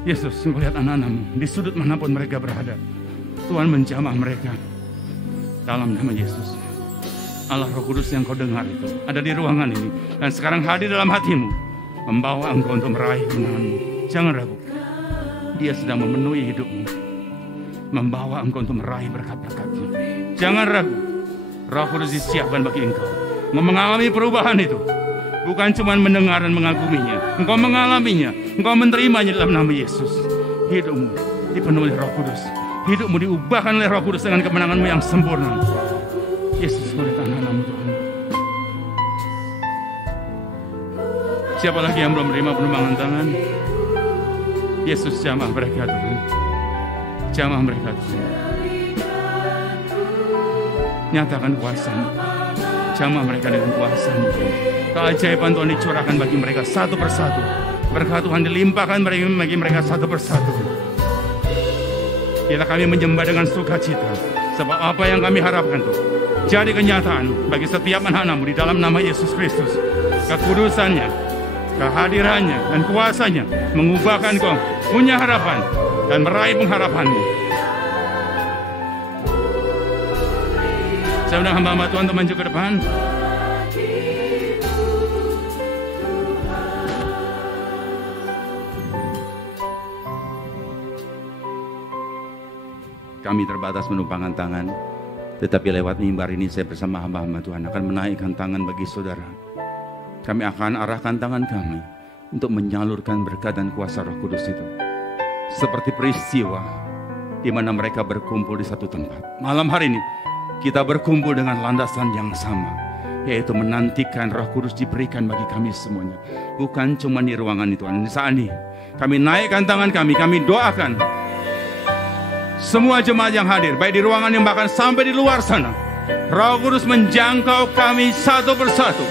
Yesus, engkau lihat anak-anakmu di sudut manapun mereka berada. Tuhan menjamah mereka dalam nama Yesus. Allah Roh Kudus yang kau dengar itu ada di ruangan ini dan sekarang hadir dalam hatimu, membawa engkau untuk meraih kemenanganmu. Jangan ragu. Dia sedang memenuhi hidupmu, membawa engkau untuk meraih berkat-berkatnya. Jangan ragu. Roh Kudus disiapkan bagi engkau. Engkau mengalami perubahan itu. Bukan cuma mendengar dan mengaguminya. Engkau mengalaminya. Engkau menerimanya dalam nama Yesus. Hidupmu dipenuhi oleh Roh Kudus. Hidupmu diubahkan oleh Roh Kudus dengan kemenanganmu yang sempurna. Yesus, oleh anak-anakmu Tuhan. Siapa lagi yang belum menerima penumpangan tangan? Yesus jamah mereka Tuhan. Jamah mereka Tuhan. Nyatakan kuasa-Mu. Jamah mereka dengan kuasa-Mu. Keajaiban Tuhan dicurahkan bagi mereka satu persatu. Berkat Tuhan dilimpahkan bagi mereka satu persatu. Biarlah kami menyembah dengan sukacita. Sebab apa yang kami harapkan itu jadi kenyataan bagi setiap anak-anak-Mu di dalam nama Yesus Kristus. Kekudusannya, kehadirannya, dan kuasanya mengubahkan kau punya harapan dan meraih pengharapan-Mu. Saya undang hamba-hamba Tuhan untuk maju ke depan. Kami terbatas menumpangan tangan, tetapi lewat mimbar ini saya bersama hamba-hamba Tuhan akan menaikkan tangan bagi saudara. Kami akan arahkan tangan kami untuk menyalurkan berkat dan kuasa Roh Kudus itu. Seperti peristiwa di mana mereka berkumpul di satu tempat. Malam hari ini kita berkumpul dengan landasan yang sama, yaitu menantikan Roh Kudus diberikan bagi kami semuanya. Bukan cuma di ruangan itu, saat ini kami naikkan tangan kami doakan semua jemaat yang hadir, baik di ruangan yang bahkan sampai di luar sana. Roh Kudus menjangkau kami satu persatu.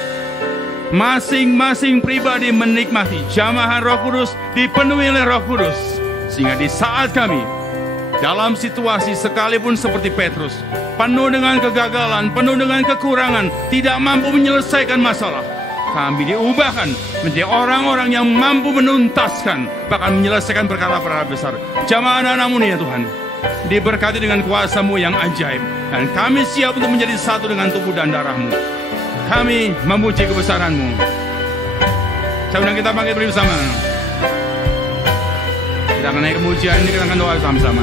Masing-masing pribadi menikmati jamahan Roh Kudus, dipenuhi oleh Roh Kudus. Sehingga di saat kami dalam situasi sekalipun seperti Petrus, penuh dengan kegagalan, penuh dengan kekurangan, tidak mampu menyelesaikan masalah, Kami diubahkan menjadi orang-orang yang mampu menuntaskan, bahkan menyelesaikan perkara-perkara besar. Jamaah anak-anak-Mu nih ya Tuhan, diberkati dengan kuasa-Mu yang ajaib. Dan kami siap untuk menjadi satu dengan tubuh dan darah-Mu. Kami memuji kebesaran-Mu. Sebelum kita bangkit bersama, kita akan naik kemujian ini, kita akan doa sama-sama.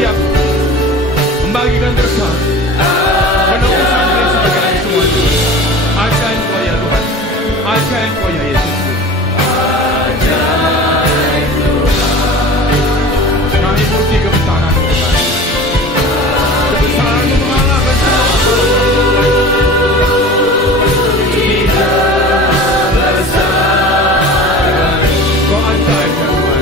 Siap membagikan berkat, penebusan Kristus bagi kami semua. Ajaib Engkau ya Tuhan, ajaib Engkau ya Yesus. Kami puji kebesaran-Mu Tuhan. Kebesaran-Mu mengalahkan semua. Kau ajaib ya Tuhan.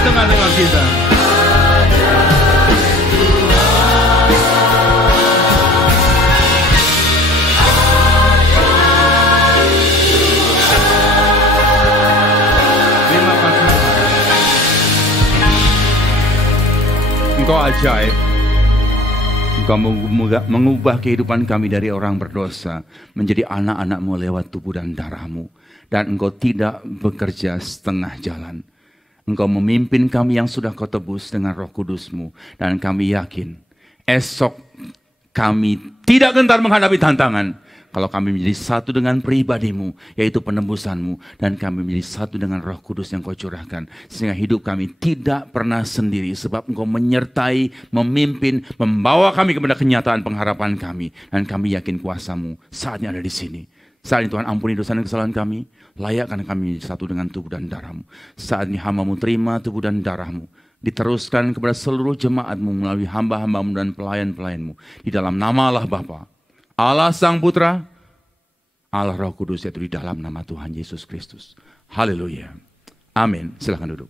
Tengah-tengah kita. Terima kasih. Engkau ajaib. Engkau mengubah kehidupan kami dari orang berdosa menjadi anak-anak-Mu lewat tubuh dan darah-Mu. Dan Engkau tidak bekerja setengah jalan. Engkau memimpin kami yang sudah Kau tebus dengan Roh Kudus-Mu. Dan kami yakin esok kami tidak gentar menghadapi tantangan. Kalau kami menjadi satu dengan pribadi-Mu, yaitu penebusan-Mu. Dan kami menjadi satu dengan Roh Kudus yang Kau curahkan. Sehingga hidup kami tidak pernah sendiri. Sebab Engkau menyertai, memimpin, membawa kami kepada kenyataan pengharapan kami. Dan kami yakin kuasa-Mu saatnya ada di sini. Saat ini Tuhan ampuni dosa dan kesalahan kami. Layakkan kami satu dengan tubuh dan darah-Mu. Saat ini hamba-Mu terima tubuh dan darah-Mu. Diteruskan kepada seluruh jemaat-Mu melalui hamba-hamba-Mu dan pelayan-pelayan-Mu. Di dalam nama Allah Bapa, Allah Sang Putra, Allah Roh Kudus, yaitu di dalam nama Tuhan Yesus Kristus. Haleluya. Amin. Silakan duduk.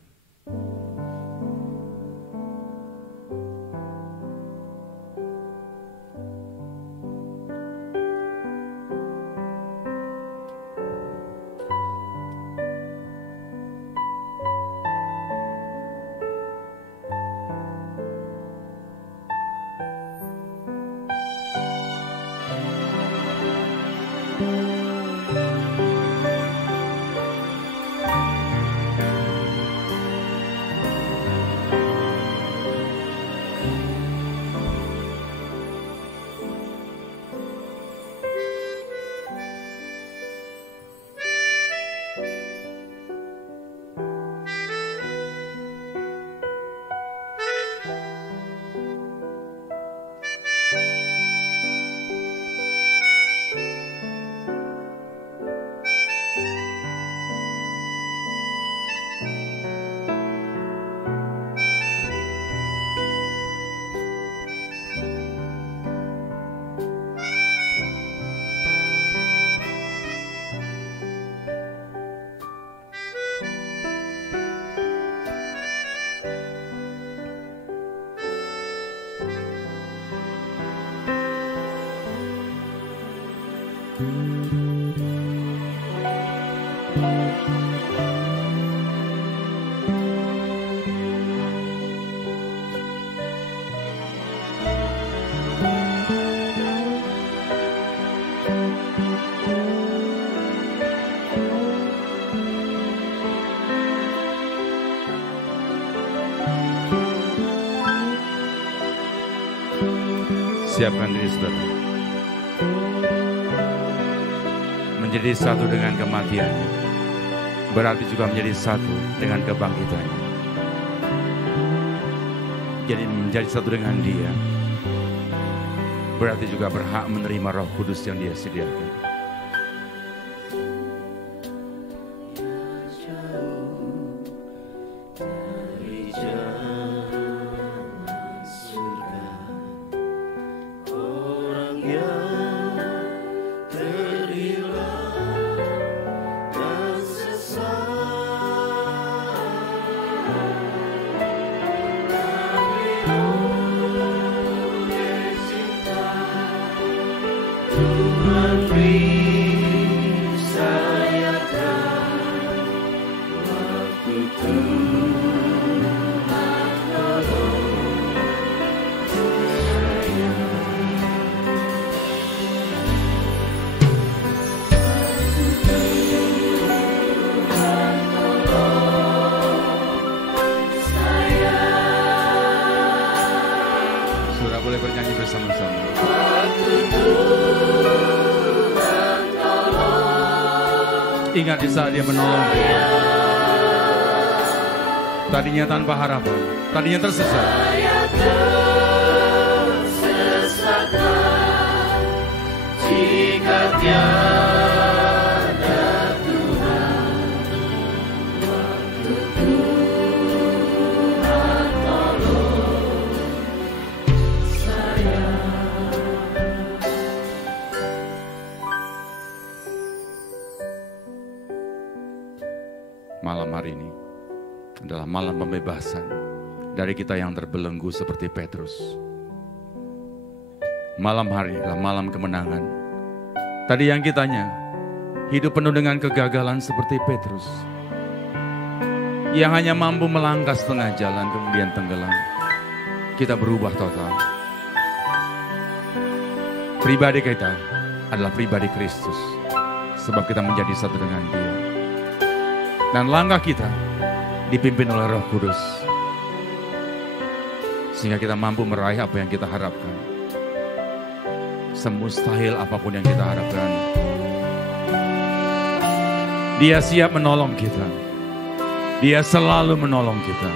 Siapkan diri saudara. Menjadi satu dengan kematiannya, berarti juga menjadi satu dengan kebangkitannya. Jadi menjadi satu dengan Dia, berarti juga berhak menerima Roh Kudus yang Dia sediakan. Ingat di saat Dia menolong kita. Tadinya tanpa harapan, tadinya tersesat. Jika tiada Tuhan, waktu Tuhan tolong saya. Malam hari ini adalah malam pembebasan dari kita yang terbelenggu seperti Petrus. Malam hari adalah malam kemenangan. Tadi yang kitanya hidup penuh dengan kegagalan seperti Petrus, yang hanya mampu melangkah setengah jalan kemudian tenggelam. Kita berubah total. Pribadi kita adalah pribadi Kristus, sebab kita menjadi satu dengan Dia. Dan langkah kita dipimpin oleh Roh Kudus, sehingga kita mampu meraih apa yang kita harapkan. Semustahil apapun yang kita harapkan, Dia siap menolong kita. Dia selalu menolong kita.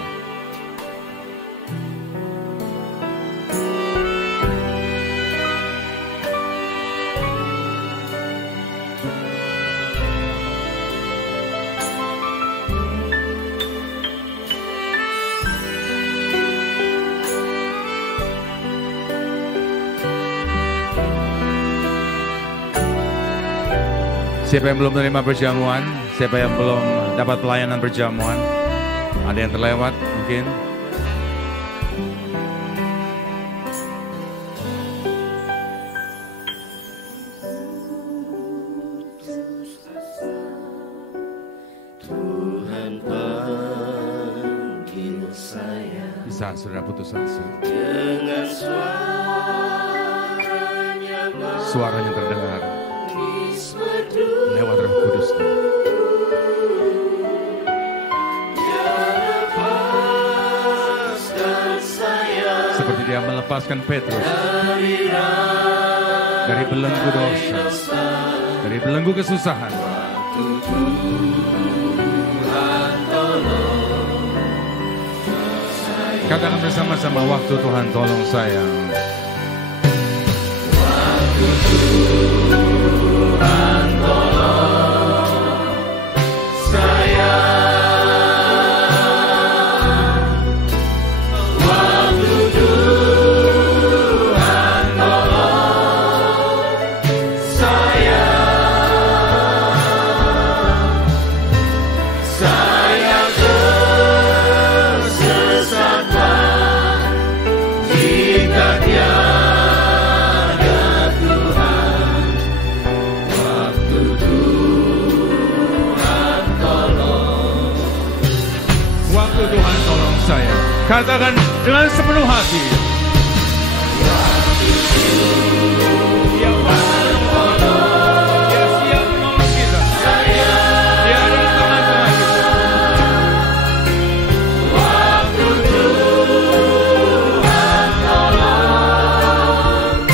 Siapa yang belum menerima perjamuan? Siapa yang belum dapat pelayanan perjamuan? Ada yang terlewat mungkin? Tuhan panggil saya Di saat saudara putus asa, dengan suaranya terdengar lewat Roh Kudus. Seperti Dia melepaskan Petrus dari belenggu dosa, dari belenggu kesusahan. Katakan bersama-sama, waktu Tuhan tolong saya. Waktu Tuhan tolong saya. Waktu Tuhan tolong saya. Saya tersesat jika tiada Tuhan. Waktu Tuhan tolong. Waktu Tuhan tolong saya. Katakan dengan sepenuh hati. Waktu Dia tolong. Dia siap menolong kita. Dia ada di tengah-tengah kita. Waktu Tuhan tolong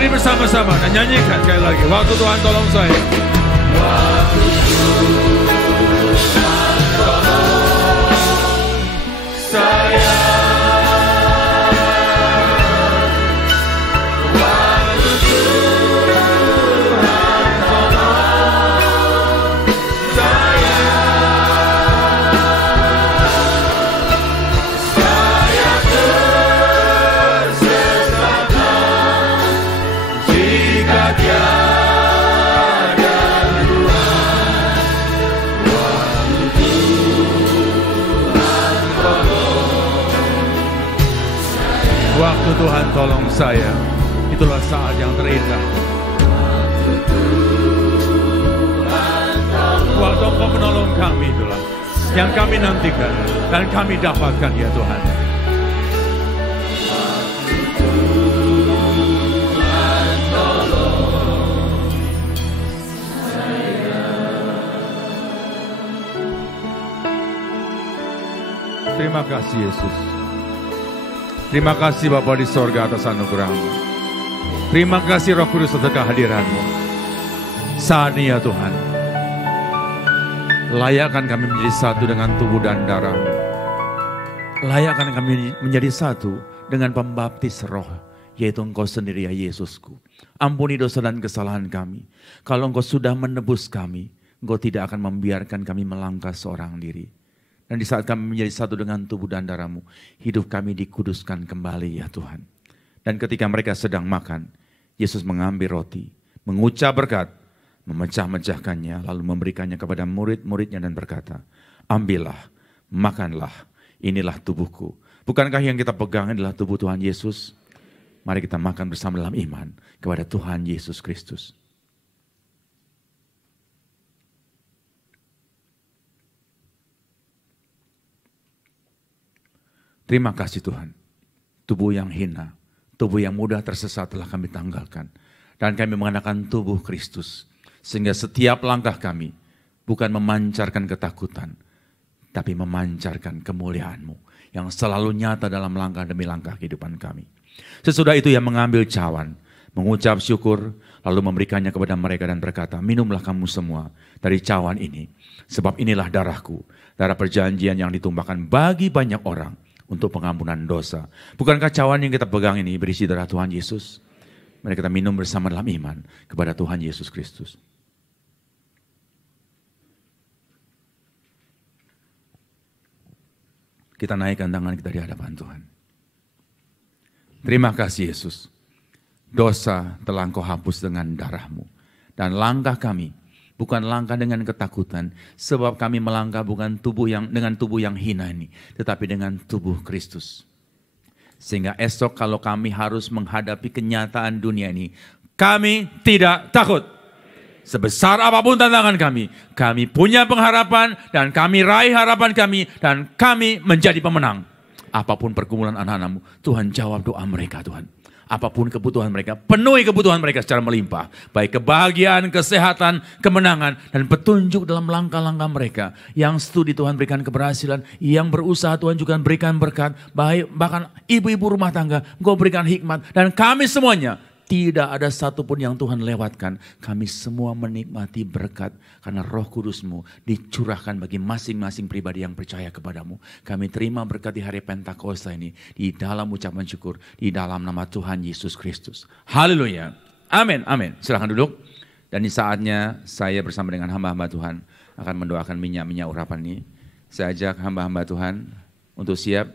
berdiri bersama-sama dan nyanyikan sekali lagi. Waktu Tuhan tolong saya. Waktu Tuhan tolong saya. Waktu Tuhan tolong saya. Saya tersesatkan jika tiada Tuhan. Waktu Tuhan tolong saya. Waktu Tuhan tolong saya. Itulah saat yang terindah. Waktu Engkau menolong kami, itulah yang kami nantikan dan kami dapatkan ya Tuhan. Terima kasih Yesus. Terima kasih Bapa di sorga atas anugerah-Mu. Terima kasih Roh Kudus atas kehadiran-Mu. Saat ini ya Tuhan, layakkan kami menjadi satu dengan tubuh dan darah-Mu. Layakkan kami menjadi satu dengan pembaptis roh, yaitu Engkau sendiri ya Yesusku. Ampuni dosa dan kesalahan kami. Kalau Engkau sudah menebus kami, Engkau tidak akan membiarkan kami melangkah seorang diri. Dan di saat kami menjadi satu dengan tubuh dan darah-Mu, hidup kami dikuduskan kembali ya Tuhan. Dan ketika mereka sedang makan, Yesus mengambil roti, mengucap berkat, memecah-mecahkannya, lalu memberikannya kepada murid-muridnya dan berkata, ambillah, makanlah, inilah tubuhku. Bukankah yang kita pegang adalah tubuh Tuhan Yesus? Mari kita makan bersama dalam iman kepada Tuhan Yesus Kristus. Terima kasih Tuhan, tubuh yang hina, tubuh yang mudah tersesat telah kami tanggalkan. Dan kami mengenakan tubuh Kristus. Sehingga setiap langkah kami bukan memancarkan ketakutan, tapi memancarkan kemuliaan-Mu yang selalu nyata dalam langkah demi langkah kehidupan kami. Sesudah itu ia mengambil cawan, mengucap syukur, lalu memberikannya kepada mereka dan berkata, minumlah kamu semua dari cawan ini. Sebab inilah darahku, darah perjanjian yang ditumpahkan bagi banyak orang untuk pengampunan dosa. Bukankah cawan yang kita pegang ini berisi darah Tuhan Yesus? Mari kita minum bersama dalam iman kepada Tuhan Yesus Kristus. Kita naikkan tangan kita di hadapan Tuhan. Terima kasih Yesus. Dosa telah Engkau hapus dengan darah-Mu. Dan langkah kami bukan langkah dengan ketakutan, sebab kami melangkah bukan dengan tubuh yang hina ini, tetapi dengan tubuh Kristus. Sehingga esok kalau kami harus menghadapi kenyataan dunia ini, kami tidak takut. Sebesar apapun tantangan kami punya pengharapan dan kami raih harapan kami dan kami menjadi pemenang. Apapun pergumulan anak-anak-Mu, Tuhan jawab doa mereka Tuhan. Apapun kebutuhan mereka, penuhi kebutuhan mereka secara melimpah. Baik kebahagiaan, kesehatan, kemenangan, dan petunjuk dalam langkah-langkah mereka. Yang studi Tuhan berikan keberhasilan, yang berusaha Tuhan juga berikan berkat. Baik, bahkan ibu-ibu rumah tangga, Engkau berikan hikmat. Dan kami semuanya, tidak ada satupun yang Tuhan lewatkan. Kami semua menikmati berkat karena Roh Kudus-Mu dicurahkan bagi masing-masing pribadi yang percaya kepadamu. Kami terima berkat di hari Pentakosta ini di dalam ucapan syukur di dalam nama Tuhan Yesus Kristus. Haleluya. Amin. Amin. Silakan duduk. Dan di saatnya saya bersama dengan hamba-hamba Tuhan akan mendoakan minyak-minyak urapan ini. Saya ajak hamba-hamba Tuhan untuk siap.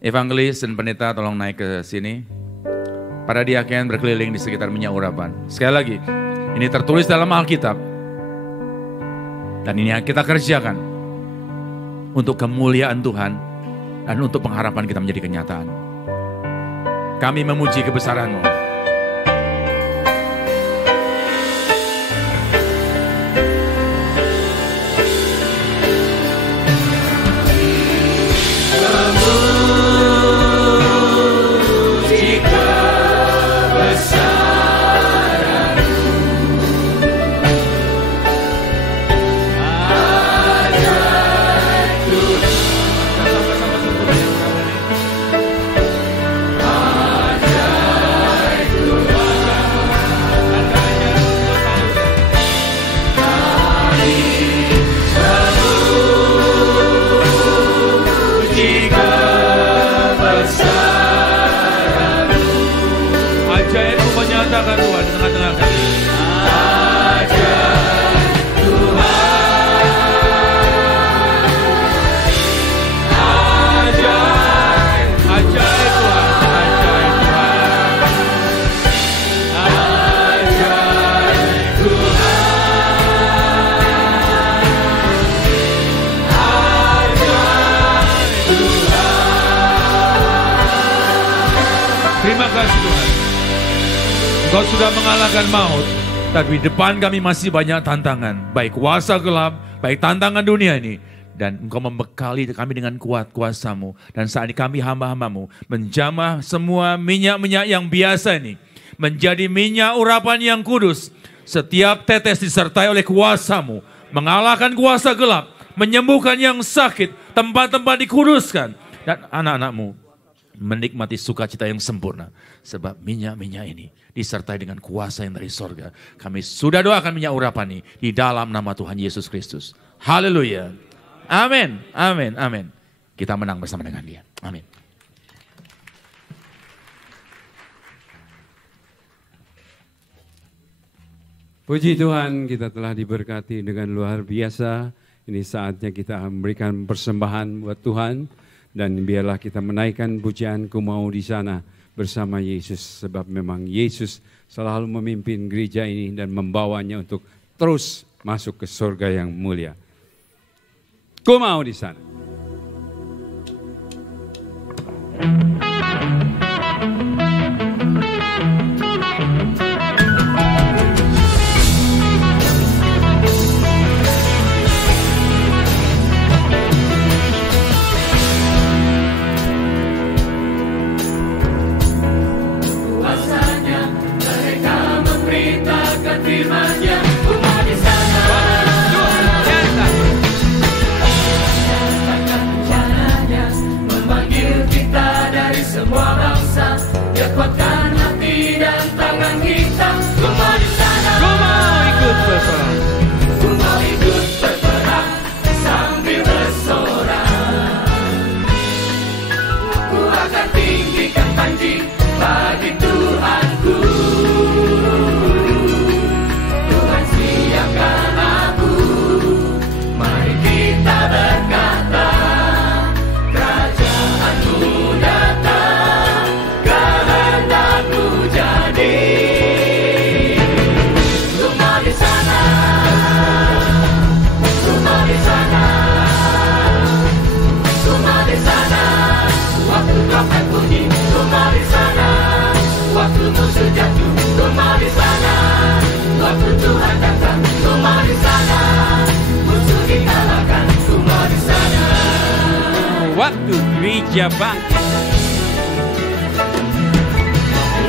Evangelis dan pendeta tolong naik ke sini. Para diaken berkeliling di sekitar minyak urapan. Sekali lagi, ini tertulis dalam Alkitab. Dan ini yang kita kerjakan untuk kemuliaan Tuhan dan untuk pengharapan kita menjadi kenyataan. Kami memuji kebesaran-Mu. Engkau sudah mengalahkan maut, tapi di depan kami masih banyak tantangan, baik kuasa gelap, baik tantangan dunia ini. Dan Engkau membekali kami dengan kuat kuasa-Mu. Dan saat ini kami hamba-hamba-Mu menjamah semua minyak-minyak yang biasa ini menjadi minyak urapan yang kudus. Setiap tetes disertai oleh kuasa-Mu, mengalahkan kuasa gelap, menyembuhkan yang sakit, tempat-tempat dikuduskan. Dan anak-anak-Mu menikmati sukacita yang sempurna. Sebab minyak-minyak ini disertai dengan kuasa yang dari sorga. Kami sudah doakan minyak urapan ini di dalam nama Tuhan Yesus Kristus. Haleluya. Amin, amin, amin. Kita menang bersama dengan Dia. Amin. Puji Tuhan, kita telah diberkati dengan luar biasa. Ini saatnya kita memberikan persembahan buat Tuhan. Dan biarlah kita menaikkan pujian Ku Mau di sana bersama Yesus. Sebab memang Yesus selalu memimpin gereja ini dan membawanya untuk terus masuk ke surga yang mulia. Ku mau di sana. Kuasanya mereka memberitakan firman-Nya. Ku mau di sana. Semua bangsa, Dia kuatkan hati dan tangan kita. Ku mau di sana. Ku mau ikut berperang. Ku mau ikut berperang sambil bersorak. Ku akan tinggikan panji bagi Tuhanku. Tuhan siapkan aku. Mari kita berkata, akan bunyi, ku mau di sana. Waktu musuh jatuh, ku mau di sana. Waktu Tuhan datang, ku mau di sana. Musuh dikalahkan, ku mau di sana. Waktu gereja bangkit.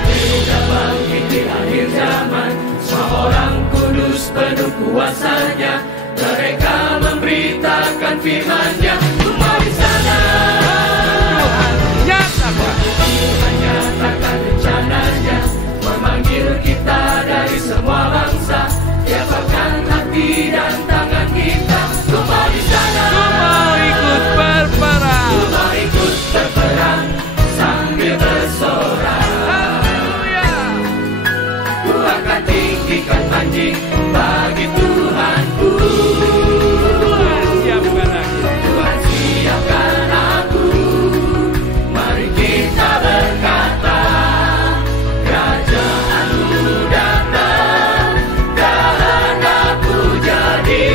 Gereja bangkit di akhir zaman. Semua orang kudus penuh kuasanya. Mereka memberitakan firman-Nya. Ku mau di sana. Menyatakan rencananya, memanggil kita dari semua bangsa. Dia pegang hati dan tangan kita. Ku mau di sana. Ku mau ikut berperang. Ku mau ikut berperang sambil bersorak. Haleluya. Ku akan tinggikan panji bagi Tuhanku. Tuhan siapkan aku. Tuhan siapkan aku. Mari kita berkata, Kerajaan-Mu datang, kehendak-Mu jadi.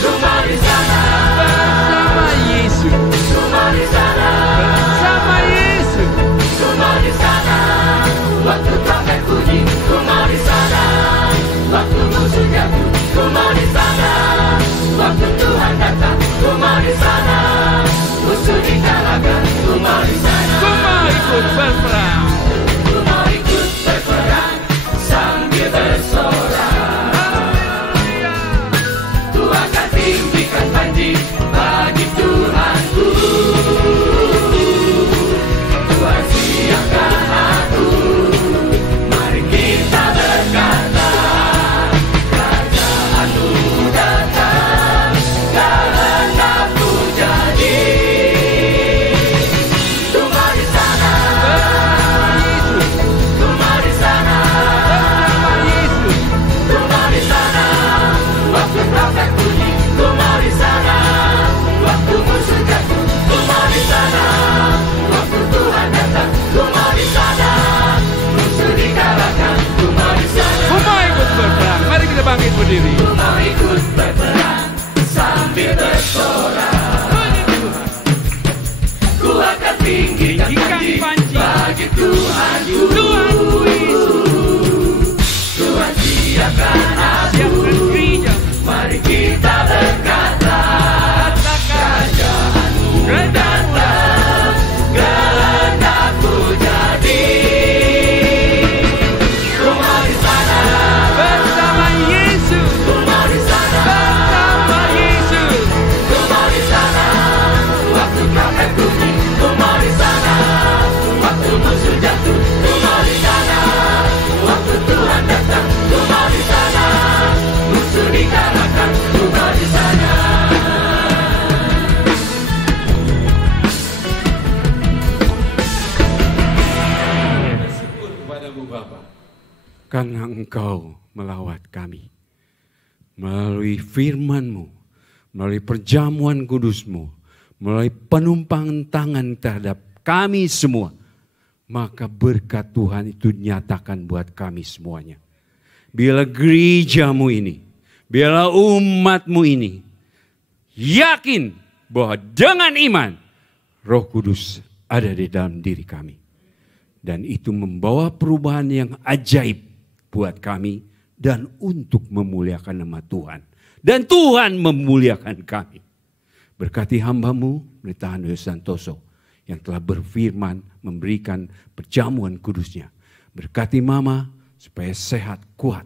Ku mau di sana bersama Yesus. Ku mau di sana bersama Yesus. Ku mau di sana waktu trompet bunyi. Ku mau di sana waktu musuh jatuh. Ku mau di sana waktu Tuhan datang. Ku mau di sana musuh dikalahkan. Ku mau di sana. Ku mau ikut berperang. Ku mau ikut berperang sambil bersorak. Ku akan tinggikan panji bagi Tuhanku. Tuhan siapkan aku. Mari kita berkata, Kerajaan-Mu datang, kehendak-Mu jadi. Ku mau di sana. Ku mau di sana. Ku mau di sana. Waktu trompet bunyi. Ku mau di sana. Waktu musuh jatuh. Ku mau di sana. Waktu Tuhan datang. Ku mau di sana. Musuh dikalahkan. Ku mau di sana. Ku mau ikut berperang. Mari kita bangkit berdiri. Ku mau ikut berperang sambil bersorak. Ku akan tinggikan panji bagi Tuhanku. Karena Engkau melawat kami melalui firman-Mu, melalui perjamuan kudus-Mu, melalui penumpangan tangan terhadap kami semua, maka berkat Tuhan itu nyatakan buat kami semuanya. Bila gereja-Mu ini, bila umat-Mu ini yakin bahwa dengan iman Roh Kudus ada di dalam diri kami, dan itu membawa perubahan yang ajaib buat kami dan untuk memuliakan nama Tuhan. Dan Tuhan memuliakan kami. Berkati hamba-Mu, Pendeta Handoyo Santoso, yang telah berfirman memberikan perjamuan kudusnya. Berkati Mama supaya sehat, kuat,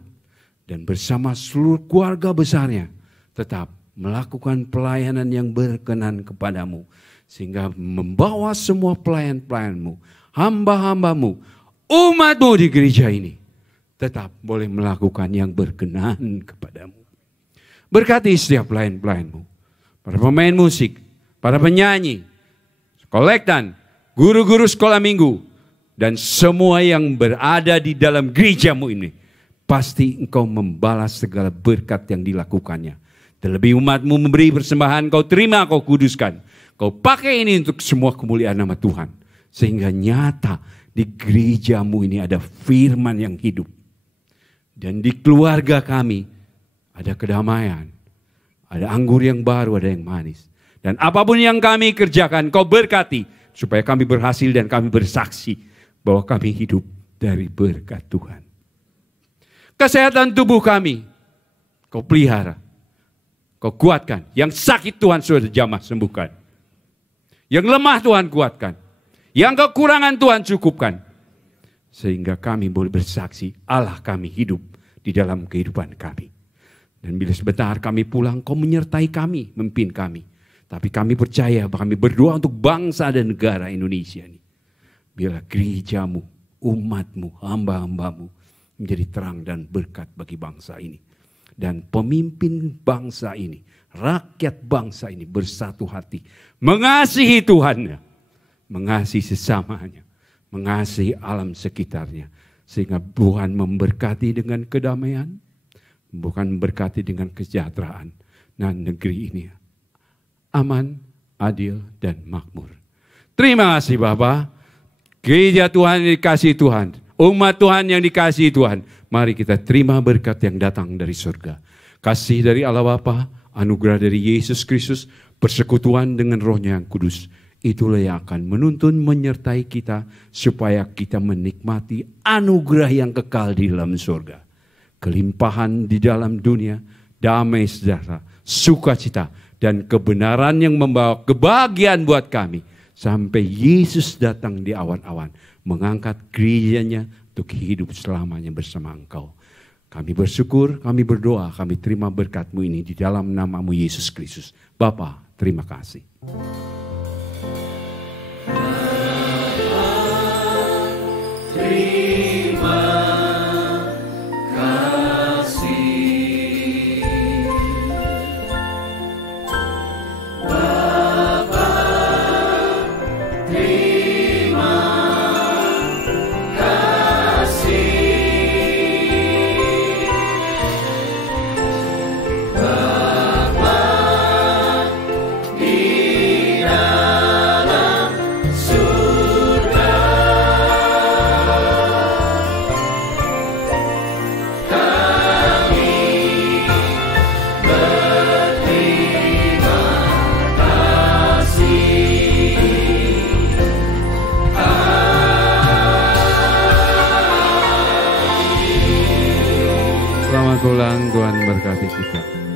dan bersama seluruh keluarga besarnya tetap melakukan pelayanan yang berkenan kepadamu. Sehingga membawa semua pelayan-pelayan-Mu, hamba-hamba-Mu, umat-Mu di gereja ini tetap boleh melakukan yang berkenan kepadamu. Berkati setiap pelayan-pelayan-Mu, para pemain musik, para penyanyi, kolektan, guru-guru sekolah minggu, dan semua yang berada di dalam gereja-Mu ini. Pasti Engkau membalas segala berkat yang dilakukannya. Terlebih umat-Mu memberi persembahan, Kau terima, Kau kuduskan. Kau pakai ini untuk semua kemuliaan nama Tuhan. Sehingga nyata di gereja-Mu ini ada firman yang hidup. Dan di keluarga kami ada kedamaian, ada anggur yang baru, ada yang manis. Dan apapun yang kami kerjakan, Kau berkati supaya kami berhasil dan kami bersaksi bahwa kami hidup dari berkat Tuhan. Kesehatan tubuh kami, Kau pelihara, Kau kuatkan. Yang sakit Tuhan sudah jamah sembuhkan. Yang lemah Tuhan kuatkan. Yang kekurangan Tuhan cukupkan. Sehingga kami boleh bersaksi Allah kami hidup di dalam kehidupan kami. Dan bila sebentar kami pulang, Kau menyertai kami, memimpin kami. Tapi kami percaya bahwa kami berdoa untuk bangsa dan negara Indonesia ini. Bila gereja-Mu, umat-Mu, hamba-hamba-Mu menjadi terang dan berkat bagi bangsa ini. Dan pemimpin bangsa ini, rakyat bangsa ini bersatu hati. Mengasihi Tuhannya, mengasihi sesamanya, mengasihi alam sekitarnya. Sehingga Tuhan memberkati dengan kedamaian, bukan memberkati dengan kesejahteraan. Dan negeri ini aman, adil, dan makmur. Terima kasih Bapa. Gereja Tuhan yang dikasihi Tuhan, umat Tuhan yang dikasihi Tuhan. Mari kita terima berkat yang datang dari surga. Kasih dari Allah Bapa, anugerah dari Yesus Kristus, persekutuan dengan Roh-Nya yang kudus. Itulah yang akan menuntun menyertai kita supaya kita menikmati anugerah yang kekal di dalam surga. Kelimpahan di dalam dunia, damai sejahtera, sukacita, dan kebenaran yang membawa kebahagiaan buat kami. Sampai Yesus datang di awan-awan, mengangkat gerejanya untuk hidup selamanya bersama Engkau. Kami bersyukur, kami berdoa, kami terima berkat-Mu ini di dalam nama-Mu Yesus Kristus. Bapa, terima kasih. Di dalam Tuhan berkati kita.